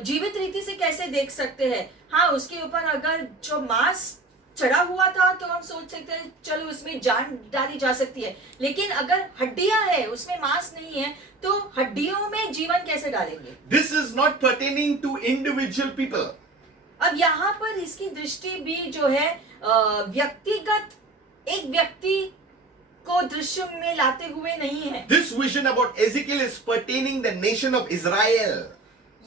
जीवित रीति से कैसे देख सकते हैं। हाँ, उसके ऊपर अगर जो मांस चढ़ा हुआ था तो हम सोच सकते हैं चलो उसमें जान डाली जा सकती है, लेकिन अगर हड्डियां है उसमें मांस नहीं है तो हड्डियों में जीवन कैसे डालेंगे। This is not pertaining to individual people. अब यहाँ पर इसकी दृष्टि भी जो है व्यक्तिगत एक व्यक्ति को दृश्य में लाते हुए नहीं है। This vision about Ezekiel is pertaining the nation of Israel.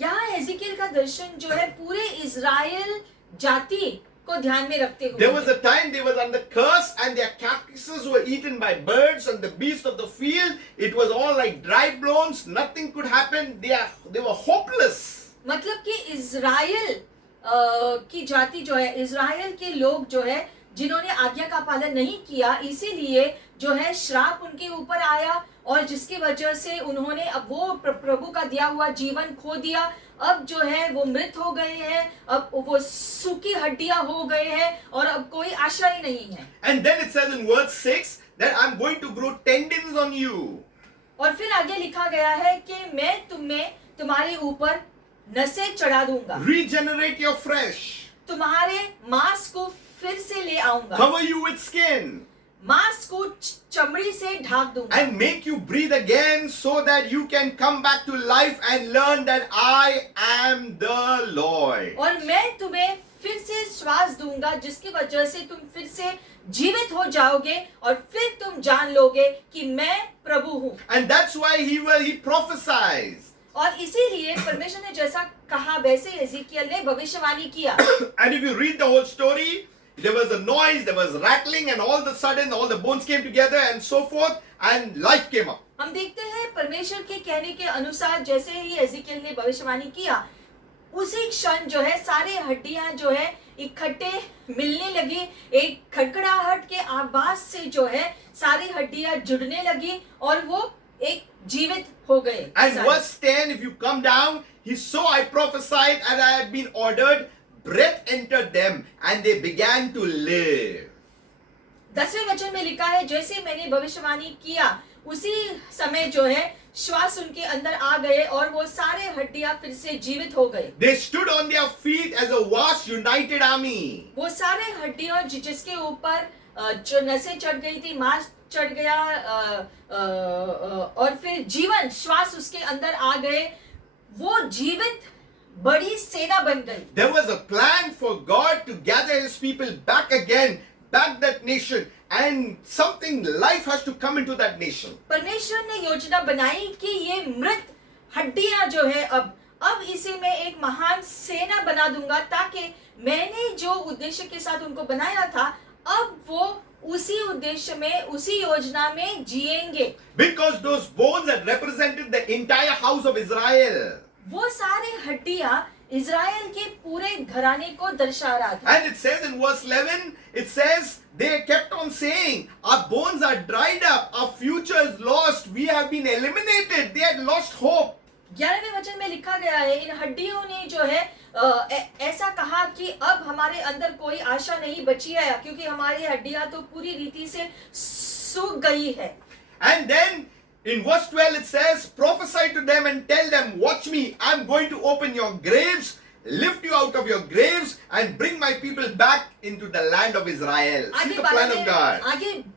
यहाँ एजिकियल का दर्शन जो है पूरे इजराइल जाति को ध्यान में रखते हुए। There was a time they were under curse and their carcasses were eaten by birds and the beasts of the field. It was all like dry bones. Nothing could happen. They were hopeless. मतलब कि Israel की जाति जो है, Israel के लोग जो है जिन्होंने आज्ञा का पालन नहीं किया, इसीलिए जो है श्राप उनके ऊपर आया और जिसकी वजह से उन्होंने अब वो प्रभु का दिया हुआ जीवन खो दिया। अब जो है वो मृत हो गए हैं, अब वो सूखी हड्डियां हो गए हैं और अब कोई आशा ही नहीं है। And then it says in verse 6 that I'm going to grow tendons on you. और फिर आगे लिखा गया है कि मैं तुम्हारे ऊपर नसें चढ़ा दूंगा, Regenerate your flesh. तुम्हारे मांस को फिर से ले आऊंगा, Cover you with skin. मांस को चमड़ी से ढाक दूंगा And make you breathe again so that you can come back to life and learn that I am the Lord. और मैं तुम्हें फिर से श्वास दूंगा जिसकी वजह से तुम फिर से जीवित हो जाओगे और फिर तुम जान लोगे कि मैं प्रभु हूँ। And that's why he prophesies. और इसीलिए परमेश्वर ने जैसा कहा वैसे एजिकियल ने भविष्यवाणी किया। And if you read the whole story, there was a noise, there was rattling, and all of a sudden all the bones came together and so forth, and life came up. हम देखते हैं परमेश्वर के कहने के अनुसार जैसे ही एजिकियल ने भविष्यवाणी किया, उसी क्षण जो है सारे हड्डियां जो है इकट्ठे मिलने लगी, एक खड़खड़ाहट के आवाज से जो है सारी हड्डियां जुड़ने लगी और वो एक जीवित हो गए। And verse 10, if you come down, so I prophesied and I had been ordered, breath entered them and they began to live. 10वें वचन में लिखा है जैसे मैंने भविष्यवाणी किया उसी समय जो है श्वास उनके अंदर आ गए और वो सारे हड्डियां फिर से जीवित हो गए। They stood on their feet as a vast united army. वो सारे हड्डियां जिसके ऊपर जो नसें चढ़ गई थी, मांस चढ़ गया और फिर जीवन श्वास उसके अंदर आ गए, वो जीवित बड़ी सेना बन गई। There was a plan for God to gather his people back again, back that nation, and something life has to come into that nation. परमेश्वर ने योजना बनाई कि ये मृत हड्डियां जो है अब इसे मैं एक महान सेना बना दूंगा ताकि मैंने जो उद्देश्य के साथ उनको बनाया था अब वो उसी उद्देश्य में उसी योजना में जिएंगे। Because those bones had represented the entire house of Israel. वो सारे हड्डियां इज़राइल के पूरे घराने को दर्शा रहा था। And it says in verse 11, it says they kept on saying, our bones are dried up, our future is lost, we have been eliminated. They had lost hope. 11वें वचन में लिखा गया है इन हड्डियों ने जो है ऐसा कहा कि अब हमारे अंदर कोई आशा नहीं बची है क्योंकि हमारी हड्डियां तो पूरी रीति से सूख गई है। And then in verse 12 it says, prophesy to them and tell them, watch me, I'm going to open your graves lift you out of your graves and bring my people back into the land of Israel. See आगे the plan of God.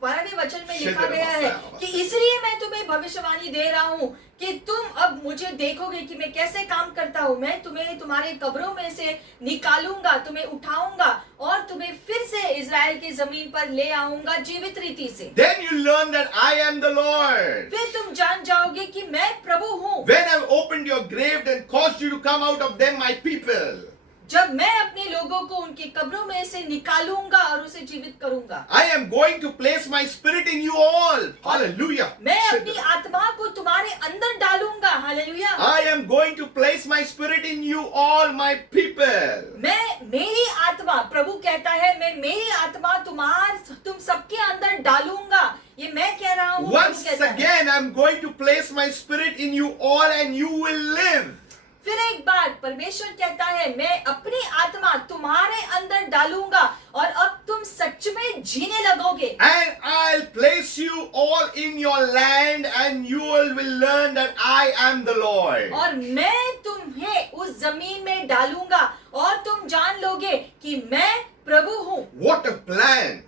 12वें वचन में लिखा गया है कि इसलिए मैं तुम्हें भविष्यवाणी दे रहा हूँ कि तुम अब मुझे देखोगे कि मैं कैसे काम करता हूँ। मैं तुम्हें तुम्हारे कब्रों में से निकालूंगा, तुम्हें उठाऊंगा और तुम्हें फिर से इजराइल की जमीन पर ले आऊंगा जीवित रीति से। Then you learn that I am the Lord. फिर तुम जान जाओगे कि मैं प्रभु हूँ। When I've opened your grave and caused you to come out of them, my people. जब मैं अपने लोगों को उनकी कब्रों में से निकालूंगा और उसे जीवित करूंगा। I am going to place my spirit in you all. Hallelujah. मैं अपनी आत्मा को तुम्हारे अंदर डालूंगा। Hallelujah. I am going to place my spirit in you all, my people. मैं मेरी आत्मा, प्रभु कहता है मैं मेरी आत्मा तुम सबके अंदर डालूंगा। ये मैं कह रहा हूँ। Once again, I'm going to place my spirit in you all and you will live. फिर एक बार परमेश्वर कहता है मैं अपनी आत्मा तुम्हारे अंदर डालूंगा और अब तुम सच में जीने लगोगे। And I'll place you all in your land and you all will learn that I am the Lord. और मैं तुम्हें उस जमीन में डालूंगा और तुम जान लोगे कि मैं प्रभु हूँ। What a plan.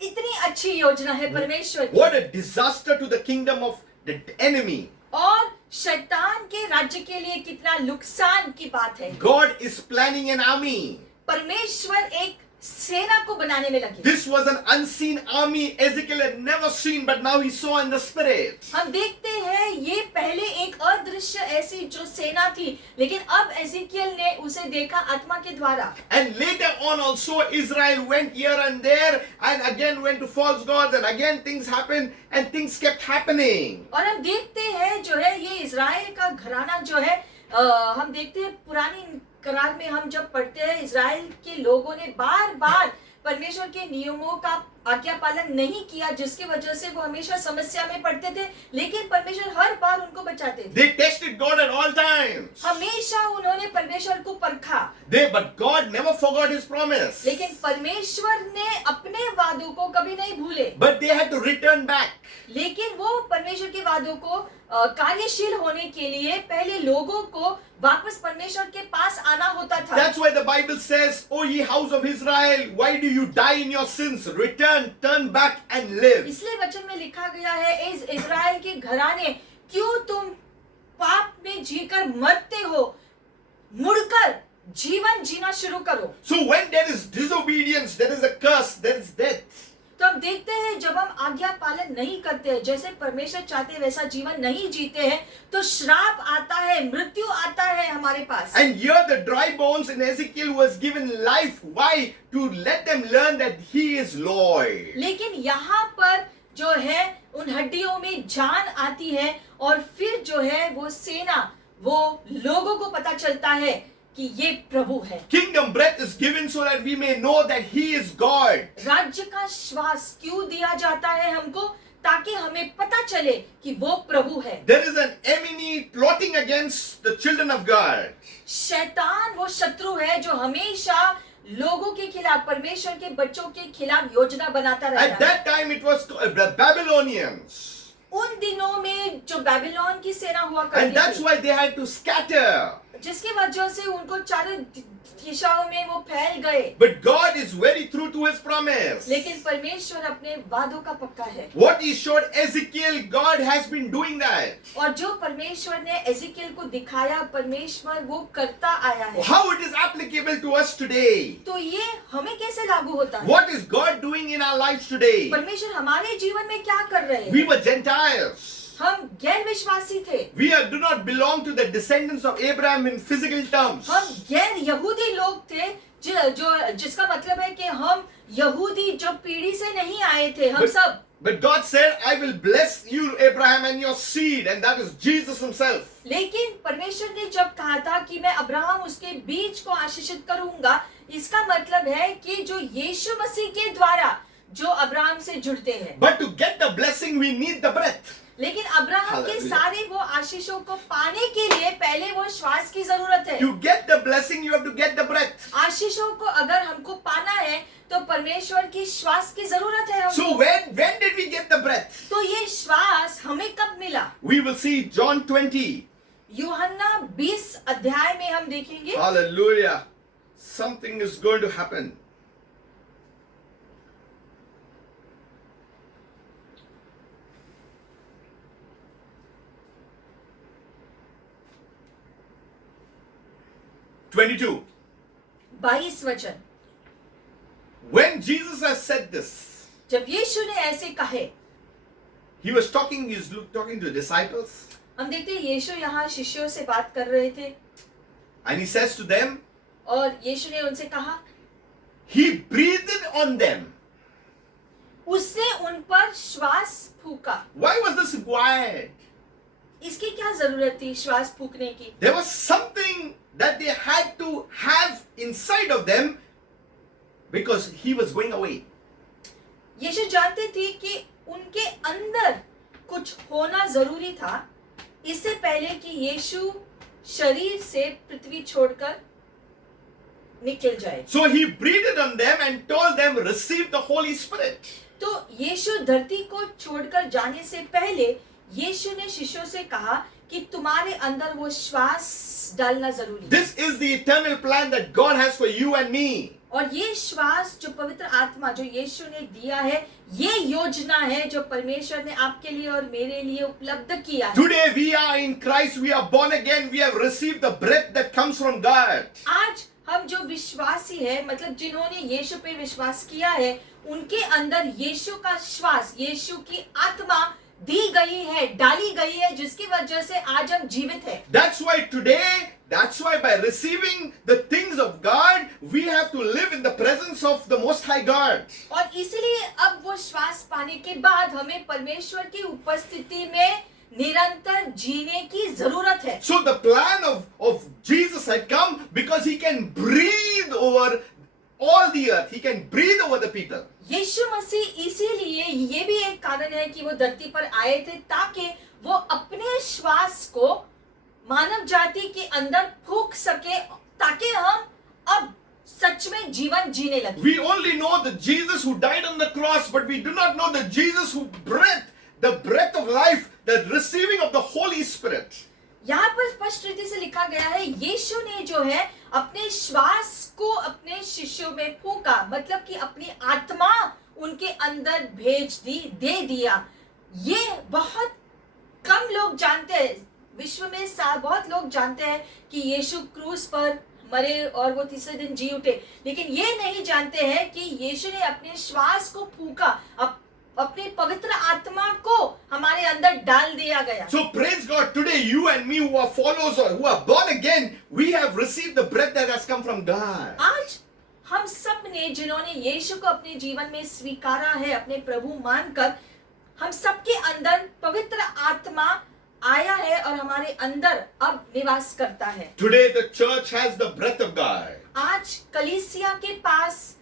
इतनी अच्छी योजना है परमेश्वर की। What a disaster to the kingdom of the enemy. और शैतान के राज्य के लिए कितना नुकसान की बात है। God is planning an army. परमेश्वर एक सेना को बनाने में लगे। This was an unseen army Ezekiel had never seen, but now he saw in the spirit. हम देखते हैं ये पहले एक अदृश्य ऐसी जो सेना थी, लेकिन अब एजेकियल ने उसे देखा आत्मा के द्वारा। And later on also Israel went here and there and again went to false gods and again things happened and things kept happening. और हम देखते हैं जो है ये इजराइल का घराना जो है हम देखते हैं पुरानी करार में हम जब पढ़ते हैं इजराइल के लोगों ने बार बार परमेश्वर के नियमों का आज्ञा पालन नहीं किया, जिसकी वजह से वो हमेशा समस्या में पड़ते थे, लेकिन परमेश्वर हर बार उनको बचाते थे। They tested God at all times. हमेशा उन्होंने परमेश्वर को परखा। But God never forgot his promise. लेकिन परमेश्वर ने अपने वादों को कभी नहीं भूले। But they had to return back. लेकिन वो परमेश्वर के वादों को कार्यशील होने के लिए पहले लोगों को वापस परमेश्वर के पास आना होता था। That's why the Bible says, "O ye house of Israel, why do you die in your sins? Return, turn back and live." इसलिए वचन में लिखा गया है इजराइल के घराने, क्यों तुम पाप में जीकर मरते हो, मुड़कर जीवन जीना शुरू करो। So when there is disobedience, there is a curse, there is death. तो हम देखते हैं जब हम आज्ञा पालन नहीं करते हैं, जैसे परमेश्वर चाहते हैं वैसा जीवन नहीं जीते हैं, तो श्राप आता है, मृत्यु आता है हमारे पास। And here the dry bones in Ezekiel was given life. Why? To let them learn that he is Lord. लेकिन यहाँ पर जो है उन हड्डियों में जान आती है और फिर जो है वो सेना, वो लोगों को पता चलता है कि ये प्रभु है। Kingdom breath is given so that we may know that he is God. राज्य का श्वास क्यों दिया जाता है हमको, ताकि हमें पता चले कि वो प्रभु है। There is an enemy plotting against the children of God. शैतान वो शत्रु है जो हमेशा लोगों के खिलाफ, परमेश्वर के बच्चों के खिलाफ योजना बनाता रहता है। At that time it was the Babylonians. उन दिनों में जो बेबीलोन की सेना हुआ करती And that's थी, why they had to scatter. जिसकी वजह से उनको चारों दिशाओं में वो फैल गए। But God is very true to his promise. लेकिन परमेश्वर अपने वादों का पक्का है। What he showed Ezekiel, God has been doing that. और जो परमेश्वर ने एजेकियल को दिखाया, परमेश्वर वो करता आया है। How it is applicable to us today? तो ये हमें कैसे लागू होता है? What is God doing in our lives today? परमेश्वर हमारे जीवन में क्या कर रहे हैं? We were Gentiles. हम गैर विश्वासी थे। We do not belong to the descendants of Abraham in physical terms. हम गैर यहूदी लोग थे, जिसका मतलब है कि हम यहूदी जो पीढ़ी से नहीं आए थे, हम सब। But God said, "I will bless you, Abraham, and your seed," and that is Jesus himself. लेकिन परमेश्वर ने जब कहा था कि मैं अब्राहम उसके बीज को आशीषित करूंगा, इसका मतलब है कि जो यीशु मसीह के द्वारा जो अब्राहम से जुड़ते हैं। But to get the blessing, we need the breath. लेकिन अब्राहम के Hallelujah. सारे वो आशीषों को पाने के लिए पहले वो श्वास की जरूरत है। To get the blessing, you have to get the breath. आशीषों को अगर हमको पाना है तो परमेश्वर की श्वास की जरूरत है हमको। So when did we get the breath? तो ये श्वास हमें कब मिला? We will see John 20. यूहन्ना 20 अध्याय में हम देखेंगे Hallelujah. Something is going to happen. (22) 22 वचन। When Jesus has said this, जब यीशु ने ऐसे कहे, he was talking to the disciples, हम देखते हैं यीशु यहाँ शिष्यों से बात कर रहे थे and he says to them, और यीशु ने उनसे कहा, he breathed on them. उसने उन पर श्वास फूका। Why was this required? इसकी क्या जरूरत थी श्वास फूकने की? There was something that they had to have inside of them because he was going away. यीशु जानते थे कि उनके अंदर कुछ होना जरूरी था इससे पहले कि यीशु शरीर से पृथ्वी छोड़कर निकल जाए। So he breathed on them and told them, receive the Holy Spirit. तो यीशु धरती को छोड़कर जाने से पहले यीशु ने शिष्यों से कहा कि तुम्हारे अंदर वो श्वास डालना जरूरी है। This is the eternal plan that God has for you and me. और ये श्वास जो पवित्र आत्मा जो यीशु ने दिया है, ये योजना है जो परमेश्वर ने आपके लिए और मेरे लिए उपलब्ध किया है। Today we are in Christ, we are born again, we have received the breath that comes from God. आज हम जो विश्वासी है, मतलब जिन्होंने यीशु पे विश्वास किया है, उनके अंदर यीशु का श्वास, यीशु की आत्मा दी गई है, डाली गई है, जिसकी वजह से आज हम जीवित हैं। That's why by receiving the things of God, we have to live in the presence of the Most High God. और इसीलिए अब वो श्वास पाने के बाद हमें परमेश्वर की उपस्थिति में निरंतर जीने की जरूरत है। So the plan of Jesus had come because he can breathe over all the earth. He can breathe over the people. यीशु मसीह इसीलिए ये भी एक कारण है कि वो धरती पर आए थे ताकि वो अपने श्वास को मानव जाति के अंदर फूंक सके ताकि हम अब सच में जीवन जीने लगे। We only know the Jesus who died on the cross, but we do not know the Jesus who breathed the breath of life, the receiving of the Holy Spirit. यहाँ पर स्पष्ट रीति से लिखा गया है, यीशु ने जो है अपने श्वास को अपने शिष्यों में फूंका, मतलब कि अपनी आत्मा उनके अंदर भेज दी, दे दिया। ये बहुत कम लोग जानते हैं, विश्व में बहुत लोग जानते हैं कि यीशु क्रूस पर मरे और वो तीसरे दिन जी उठे, लेकिन ये नहीं जानते हैं कि यीशु ने अपने श्वास को फूंका, अपनी पवित्र आत्मा को हमारे अंदर डाल दिया गया। So praise God, today you and me who are followers or who are born again, we have received the breath that has come from God. आज हम सब ने जिन्होंने यीशु को अपने जीवन में स्वीकारा है, अपने प्रभु मानकर, हम सबके अंदर पवित्र आत्मा आया है और हमारे अंदर अब निवास करता है। Today the church has the breath of God. आज कलीसिया के पास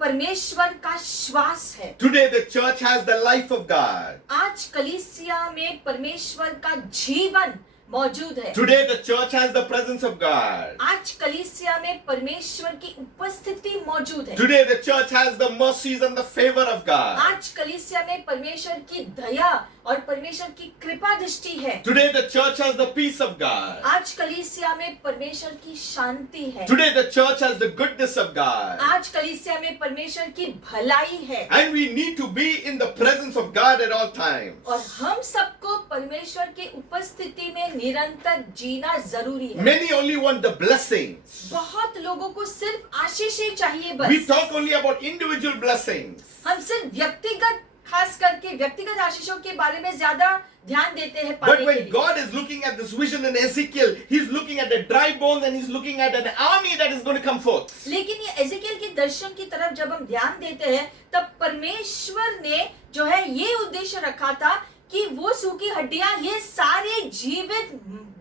परमेश्वर का श्वास है। Today the church has the life of God. आज कलीसिया में परमेश्वर का जीवन मौजूद है। Today the church has the presence of God. आज कलीसिया में परमेश्वर की उपस्थिति मौजूद है। Today the church has the mercies and the favor of God. आज कलीसिया में परमेश्वर की दया और परमेश्वर की कृपा दृष्टि है। Today the church has the peace of God. आज कलीसिया में परमेश्वर की शांति है। Today the church has the goodness of God. आज कलीसिया में परमेश्वर की भलाई है। And we need to be in the presence of God at all times. और हम सबको परमेश्वर की उपस्थिति में निरंतर जीना जरूरी है। Many only want the blessings. बहुत लोगों को सिर्फ आशीष ही चाहिए बस। We talk only about individual blessings. हम सिर्फ व्यक्तिगत, खास करके व्यक्तिगत आशीषों के बारे में ज्यादा ध्यान देते हैं पाने But के when लिए। God is looking at this vision in Ezekiel, He's looking at the dry bones and He's looking at an army that is going to come forth. लेकिन ये एजेकियल के दर्शन की तरफ जब हम ध्यान देते हैं, तब परमेश्वर ने जो है ये उद्देश्य रखा था कि वो सूखी हड्डियां, ये सारे जीवित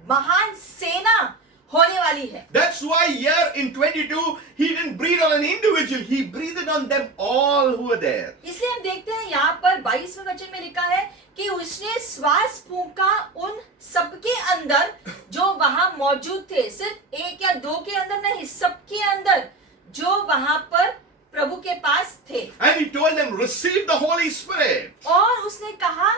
महान सेना होने वाली है। That's why here in 22, He didn't breathe on an individual, He breathed on them all who were there. इसलिए हम देखते हैं यहाँ पर 22वें वचन में लिखा है कि उसने श्वास फूंका उन सबके अंदर जो वहां मौजूद थे, सिर्फ एक या दो के अंदर नहीं, सबके अंदर जो वहां पर प्रभु के पास थे। And He told them, receive the Holy Spirit. और उसने कहा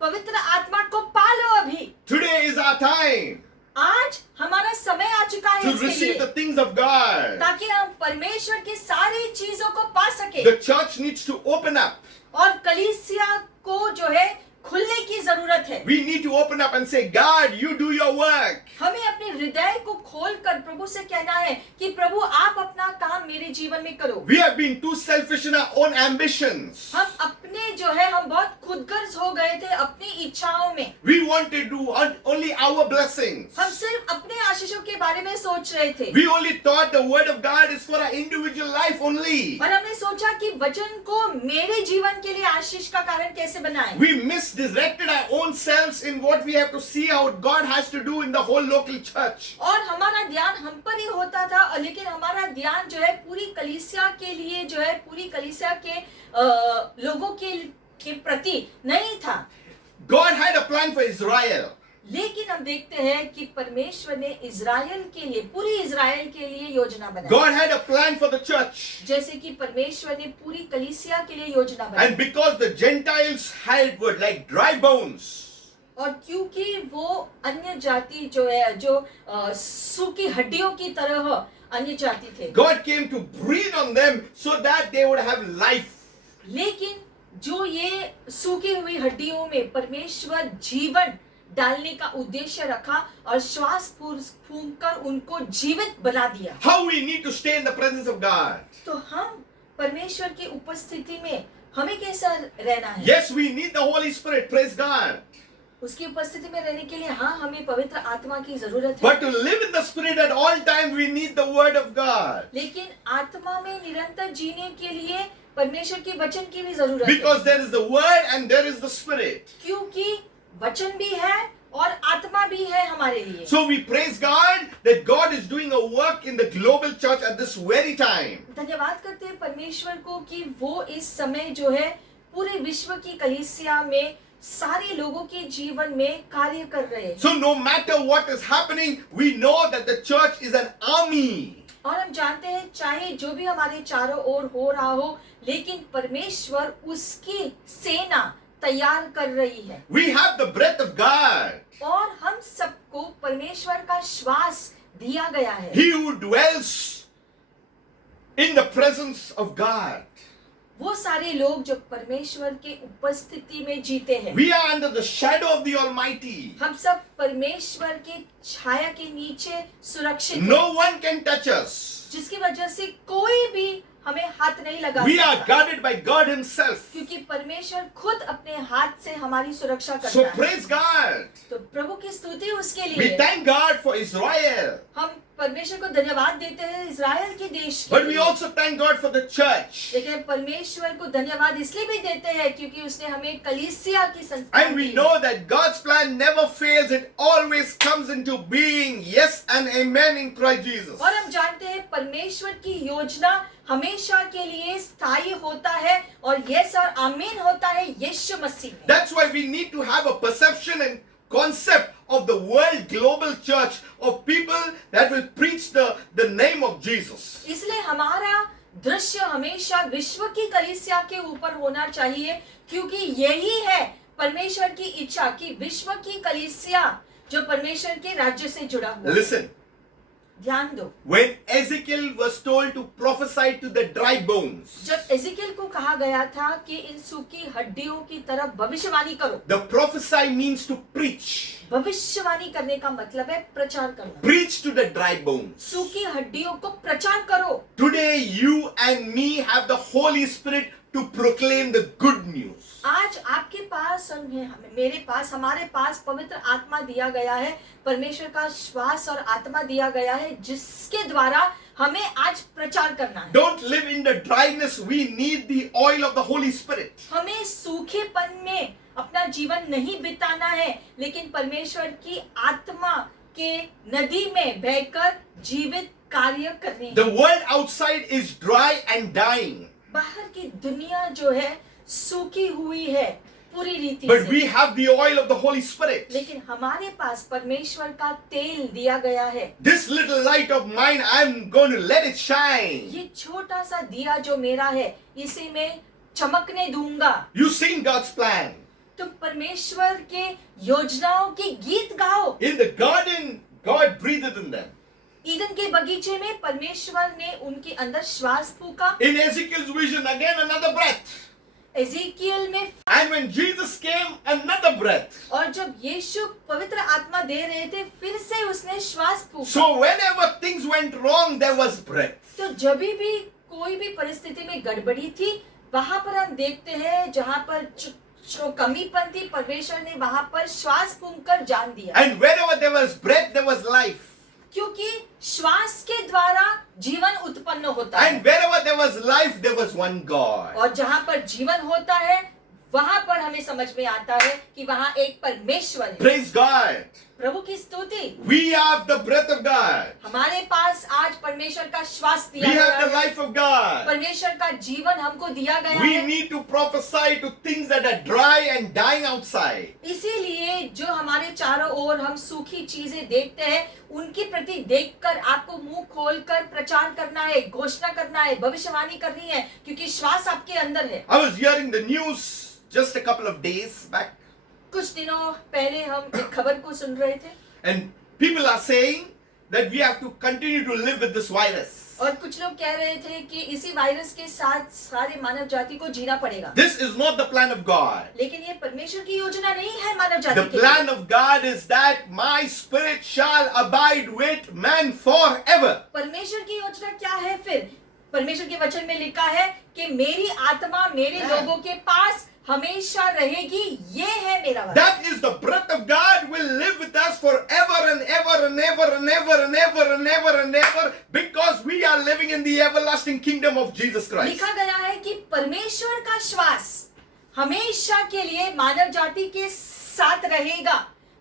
पवित्र आत्मा को पालो अभी। Today is our time. आज हमारा समय आ चुका है to इसके receive लिए, the things of God. ताकि हम परमेश्वर की सारी चीजों को पा सके। The church needs to open up. और कलीसिया को जो है खुलने की जरूरत है। We need to open up and say, God, you do your work. हमें अपने हृदय को खोलकर प्रभु से कहना है कि प्रभु आप अपना काम मेरे जीवन में करो। We have been too selfish in our own ambitions. हम अपने जो है हम बहुत खुदगर्ज हो गए थे अपनी इच्छाओं में। We want to do only our blessings. हम सिर्फ अपने आशीषों के बारे में सोच रहे थे We only thought the word of God is for our individual life only. और हमने सोचा कि वचन को मेरे जीवन के लिए आशीष का कारण कैसे बनाएं। We misdirected our own selves in what we have to see out God has to do in the whole local church. और हमारा ध्यान हम पर ही होता था, लेकिन हमारा ध्यान जो है पूरी कलीसिया के लिए जो है पूरी कलीसिया के लोगों के प्रति नहीं था। God had a plan for Israel. लेकिन हम देखते हैं कि परमेश्वर ने इज़राइल के लिए, पूरी इज़राइल के लिए योजना बनाई। God had a plan for the church. जैसे कि परमेश्वर ने पूरी कलीसिया के लिए योजना बनाई। And because the Gentiles had were like dry bones, और क्योंकि वो अन्य जाति जो है जो सूखी हड्डियों की तरह अन्य जाति थे, God came to breathe on them so that they would have life. लेकिन जो ये सूखी हुई हड्डियों में परमेश्वर जीवन डालने का उद्देश्य रखा और श्वास फूंककर उनको जीवित बना दिया। How we need to stay in the presence of God. तो हम परमेश्वर की उपस्थिति में हमें कैसा रहना है? Yes, we need the Holy Spirit. Praise God. उसकी उपस्थिति में रहने के लिए हाँ हमें पवित्र आत्मा की जरूरत है, But to live in the Spirit at all times, we need the Word of God. लेकिन आत्मा में निरंतर जीने के लिए परमेश्वर के वचन की भी जरूरत है। Because there is the Word and there is the Spirit. क्योंकि वचन भी है और आत्मा भी है हमारे लिए। So we praise God that God is doing a work in the global church at this very time. धन्यवाद करते हैं परमेश्वर को कि वो इस समय जो है पूरे विश्व की कलीसिया में सारे लोगों के जीवन में कार्य कर रहे हैं। So no matter what is happening, we know that the church is an army. और हम जानते हैं चाहे जो भी हमारे चारों ओर हो रहा हो, लेकिन परमेश्वर उसकी सेना तैयार कर रही है। We have the breath of God. और हम सबको परमेश्वर का श्वास दिया गया है। He who dwells in the presence of God. वो सारे लोग जो परमेश्वर के उपस्थिति में जीते हैं। We are under the shadow of the Almighty. हम सब परमेश्वर के छाया के नीचे सुरक्षित हैं, No one can touch us. जिसकी वजह से कोई भी हमें हाथ नहीं लगा We are सकता, guarded by God Himself. क्योंकि परमेश्वर खुद अपने हाथ से हमारी सुरक्षा So करता है। praise God. तो प्रभु की स्तुति उसके We लिए। thank God for Israel. हम परमेश्वर को धन्यवाद देते हैं इज़राइल के देश के But we लिए। also thank God for the church. लेकिन परमेश्वर को धन्यवाद इसलिए भी देते हैं क्योंकि उसने हमें कलीसिया की संस्था And we know that God's plan never fails. It always comes into being. Yes and amen in Christ Jesus. और हम जानते हैं परमेश्वर की योजना हमेशा के लिए स्थायी होता है और यस और आमीन होता है यीशु मसीह में। That's why we need to have a perception and concept of the world global church of people that will preach the name of Jesus. इसलिए हमारा दृश्य हमेशा विश्व की कलीसिया के ऊपर होना चाहिए, क्योंकि यही है परमेश्वर की इच्छा कि विश्व की कलीसिया जो परमेश्वर के राज्य से जुड़ा हुआ है। Listen, ध्यान दो, when Ezekiel was told to prophesy to the dry bones, जब एजेकियल को कहा गया था कि इन सूखी हड्डियों की तरफ भविष्यवाणी करो, the prophesy means to preach. भविष्यवाणी करने का मतलब है प्रचार करना। Preach to the dry bones. सूखी हड्डियों को प्रचार करो। Today you and me have the Holy Spirit to proclaim the good news. आज आपके पास और मेरे पास, हमारे पास पवित्र आत्मा दिया गया है, परमेश्वर का श्वास और आत्मा दिया गया है, जिसके द्वारा हमें आज प्रचार करना है। Don't live in the dryness. We need the oil of the Holy Spirit. हमें सूखेपन में अपना जीवन नहीं बिताना है, लेकिन परमेश्वर की आत्मा के नदी में बहकर जीवित कार्य करने हैं। The world outside is dry and dying. बाहर की दुनिया जो है सूखी हुई है पूरी रीति But से, we have the oil of the Holy Spirit. लेकिन हमारे पास परमेश्वर का तेल दिया गया है। This little light of mine, I'm going to let it shine. ये छोटा सा दिया जो मेरा है, इसे मैं चमकने दूंगा। You sing God's plan. तुम परमेश्वर के योजनाओं के गीत गाओ। In the garden, God breathed in them. Eden के बगीचे में परमेश्वर ने उनके अंदर श्वास फूका। In Ezekiel's vision, again another breath. Ezekiel में And when Jesus came, another breath. और जब यीशु पवित्र आत्मा दे रहे थे फिर से उसने श्वास फूका। So whenever things went wrong, there was breath. तो जब भी कोई भी परिस्थिति में गड़बड़ी थी वहां पर हम देखते हैं जहां पर जो कमीपन थी परमेश्वर ने वहां पर श्वास फूंककर जान दिया। And wherever there was breath, there was life. क्योंकि श्वास के द्वारा जीवन उत्पन्न होता है And wherever there was life, there was one God. और जहां पर जीवन होता है वहां पर हमें समझ में आता है कि वहां एक परमेश्वर है। Praise God. प्रभु की स्तुति। We have the breath of God. हमारे पास आज परमेश्वर का श्वास दिया We गया have the है। life of God. परमेश्वर का जीवन हमको दिया गया We है। need to prophesy to things that are dry and dying outside. इसीलिए जो हमारे चारों ओर हम सूखी चीजें देखते हैं उनके प्रति देखकर आपको मुंह खोलकर प्रचार करना है, घोषणा करना है, भविष्यवाणी करनी है क्योंकि श्वास आपके अंदर है। I was hearing the news just a couple of days back, कुछ दिनों पहले हम एक खबर को सुन रहे थे and people are saying that we have to continue to live with this virus. और कुछ लोग कह रहे थे कि इसी वायरस के साथ सारे मानव जाति को जीना पड़ेगा। This is not the plan of God. लेकिन ये परमेश्वर की योजना नहीं है मानव जाति The के plan लिए। of God is that my spirit shall abide with man forever. परमेश्वर की योजना क्या है फिर? परमेश्वर के वचन में लिखा है कि मेरी आत्मा मेरे लोगों के पास हमेशा रहेगी, ये है मेरा वचन। That is the breath of God will live with us forever and ever and ever and ever and ever and ever and ever because we are living in the everlasting kingdom of Jesus Christ. लिखा गया है कि परमेश्वर का श्वास हमेशा के लिए मानव जाति के साथ रहेगा,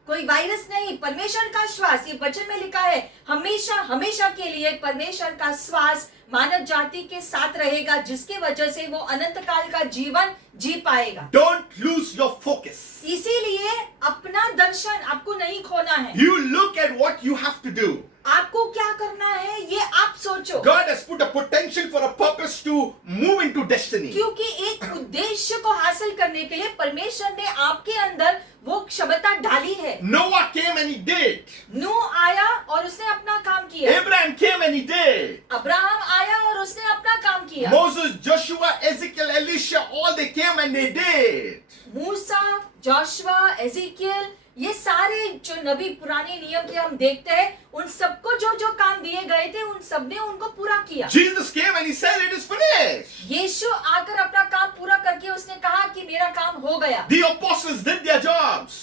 कोई वायरस नहीं। परमेश्वर का श्वास, ये वचन में लिखा है, हमेशा हमेशा के लिए परमेश्वर का श्वास मानव जाति के साथ रहेगा जिसके वजह से वो अनंत काल का जीवन जी पाएगा। Don't lose your focus. इसीलिए अपना दर्शन आपको नहीं खोना है। You look at what you have to do. आपको क्या करना है ये आप सोचो। God has put a potential for a purpose to move into destiny. क्योंकि एक उद्देश्य को हासिल करने के लिए परमेश्वर ने आपके अंदर वो क्षमता डाली है। Noah came and he did. नूह आया और उसने अपना काम किया। Abraham came and he did. Abraham आया और उसने अपना काम किया। Moses, Joshua, Ezekiel, Elisha, all they came and they did. Musa, Joshua, Ezekiel, ये सारे जो नबी पुराने नियम के हम देखते हैं उन सबको जो जो काम दिए गए थे उन सबने उनको पूरा किया। Jesus came and he said it is finished. यीशु आकर अपना काम पूरा करके उसने कहा कि मेरा काम हो गया। The apostles did their jobs.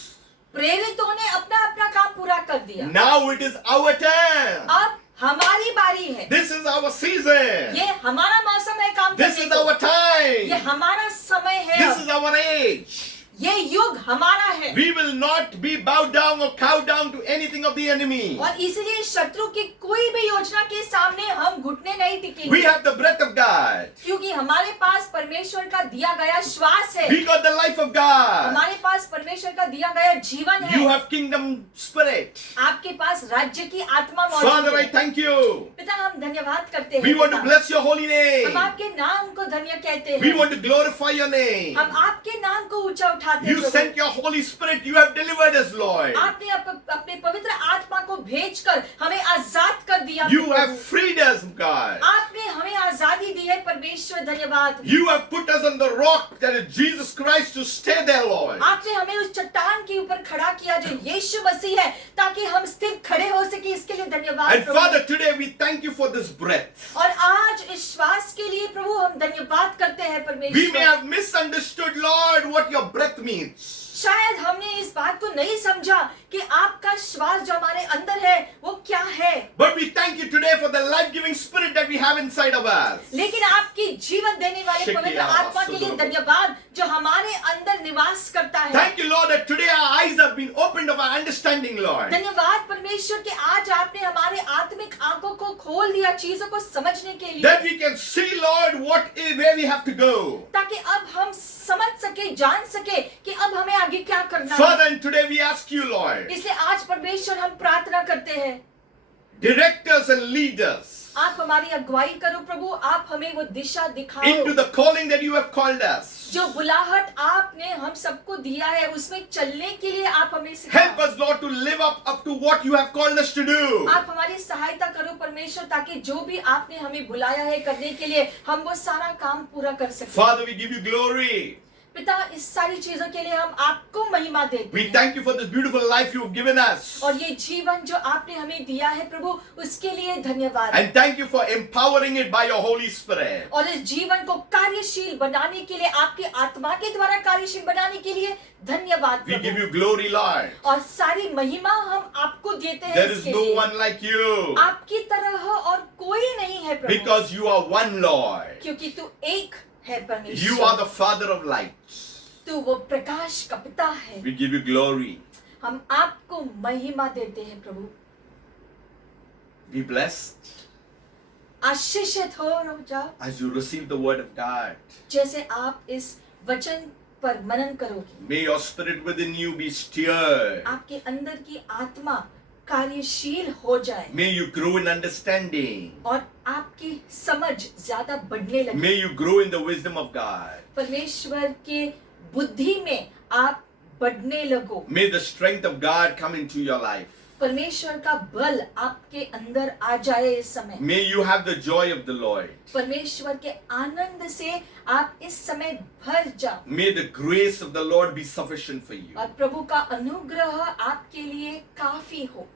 प्रेरितों ने अपना अपना काम पूरा कर दिया। Now it is our turn. अब हमारी बारी है। This is our season. ये हमारा मौसम है काम This करने is को। our ये time. हमारा समय है। This is our age. ये युग हमारा है। We will not be bowed down or cowed down to anything of the enemy. और इसलिए शत्रु की कोई भी योजना के सामने हम घुटने नहीं टिकेंगे। We have the breath of God. क्योंकि हमारे पास परमेश्वर का दिया गया श्वास है। We got the life of God. हमारे पास परमेश्वर का दिया गया जीवन है। You have kingdom spirit. आपके पास राज्य की आत्मा मौजूद Father, I है। thank you. पिता हम धन्यवाद करते हैं। We want to पिता, bless your holy हम name. आपके नाम को धन्य कहते We हैं। want to glorify your name. हम आपके नाम को ऊंचा उठाते You हैं। sent your Holy Spirit. You have delivered us, Lord. आपने अपने पवित्र आत्मा को भेजकर हमें आजाद कर दिया। You Prabhu. have freed us, God. आपने हमें आजादी दी है परमेश्वर, धन्यवाद। You have put us on the rock that is Jesus Christ to stay there, Lord. आपने हमें उस चट्टान के ऊपर खड़ा किया जो यीशु मसीह है ताकि हम स्थिर खड़े हो सके, इसके लिए धन्यवाद And Prabhu. Father, today we thank you for this breath. और आज इस श्वास के लिए प्रभु हम धन्यवाद करते हैं We may परमेश्वर। have misunderstood, Lord, what your breath means. शायद हमने इस बात को नहीं समझा कि आपका श्वास जो हमारे अंदर है वो क्या है। But we thank you today for the life-giving spirit that we have inside of us. लेकिन आपकी जीवन देने वाले पवित्र आत्मा के लिए धन्यवाद जो हमारे अंदर निवास करता है। Thank you, Lord, that today our eyes have been opened of our understanding, Lord. धन्यवाद परमेश्वर कि आज आपने हमारे आत्मिक आंखों को खोल दिया चीजों को समझने के लिए, That we can see, Lord, where we have to go. ताकि अब हम समझ सके, जान सके कि अब हमें आगे क्या करना है। Father, and today we ask you, Lord, इसलिए आज परमेश्वर हम प्रार्थना करते हैं, directors and leaders, आप हमारी अगुवाई करो प्रभु, आप हमें वो दिशा दिखाओ into the calling that you have called us. जो बुलाहट आपने हम सबको दिया है उसमें चलने के लिए आप हमें Help सिखाओ। us, Lord, to live up to what you have called us to do. आप हमारी सहायता करो परमेश्वर, ताकि जो भी आपने हमें बुलाया है करने के लिए हम वो सारा काम पूरा कर सकें। Father, we give you glory. पिता, इस सारी चीजों के लिए हम आपको महिमा देते We हैं। thank you for this beautiful life you have given us. और ये जीवन जो आपने हमें दिया है प्रभु, उसके लिए धन्यवाद। And thank you for empowering it by your Holy Spirit. और इस जीवन को कार्यशील बनाने के लिए, आपकी आत्मा के द्वारा कार्यशील बनाने के लिए धन्यवाद We give Prabhu. you glory, Lord. और सारी महिमा हम आपको देते हैं There is इसके no लिए। one like you. आपकी तरह और कोई नहीं है प्रभु, Because you are one, Lord. क्योंकि तू एक है You are परमेश्वर। the Father of lights. तू वो प्रकाश का पिता है। We give you glory. हम आपको महिमा देते हैं प्रभु। Be blessed आशीषित हो जाओ as you receive the word of God. जैसे आप इस वचन पर मनन करोगे। May your spirit within you be stirred. आपके अंदर की आत्मा कार्यशील हो जाए May you grow in understanding. और आपकी समझ ज्यादा बढ़ने लगे। May you grow in the wisdom of God. परमेश्वर के बुद्धि में आप बढ़ने लगो। May the strength of God come into your life. परमेश्वर का बल आपके अंदर आ जाए इस समय। May you have the joy of the Lord. परमेश्वर के आनंद से आप इस समय भर जाओ। May the grace of the Lord be sufficient for you. और प्रभु का अनुग्रह आपके लिए काफी हो।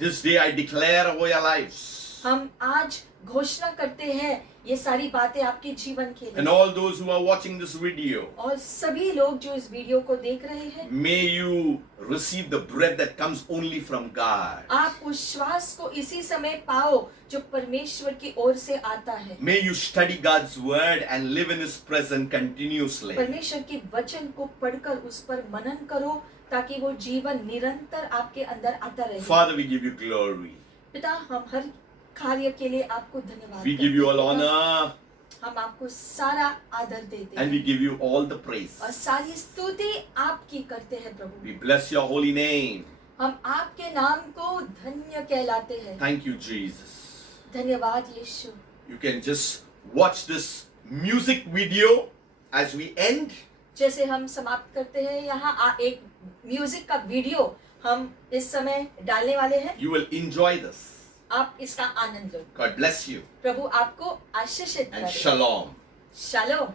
This day I declare over your lives. हम आज घोषणा करते हैं ये सारी बातें आपके जीवन के And लिए। all those who are watching this video, और सभी लोग जो इस वीडियो को देख रहे हैं, may you receive the breath that comes only from God. आप उस श्वास को इसी समय पाओ जो परमेश्वर की ओर से आता है। May you study God's word and live in His presence continuously. परमेश्वर के वचन को पढ़कर उस पर मनन करो ताकि वो जीवन निरंतर आपके अंदर आता रहे। Father, we give you glory. पिता, हम हर कार्य के लिए आपको धन्यवाद We देते give you all हैं। honor हम आपको सारा आदर देते and we हैं give you all the praise. और सारी स्तुति आपकी करते हैं प्रभु। We bless your holy name. हम आपके नाम को धन्य कहलाते हैं। Thank you, Jesus. धन्यवाद यीशु। You can just watch this music video as we end. जैसे हम समाप्त करते हैं, यहाँ एक म्यूजिक का वीडियो हम इस समय डालने वाले हैं। You will enjoy this. आप इसका आनंद लो। God bless you प्रभु आपको आशीषित and करे। shalom. शालोम।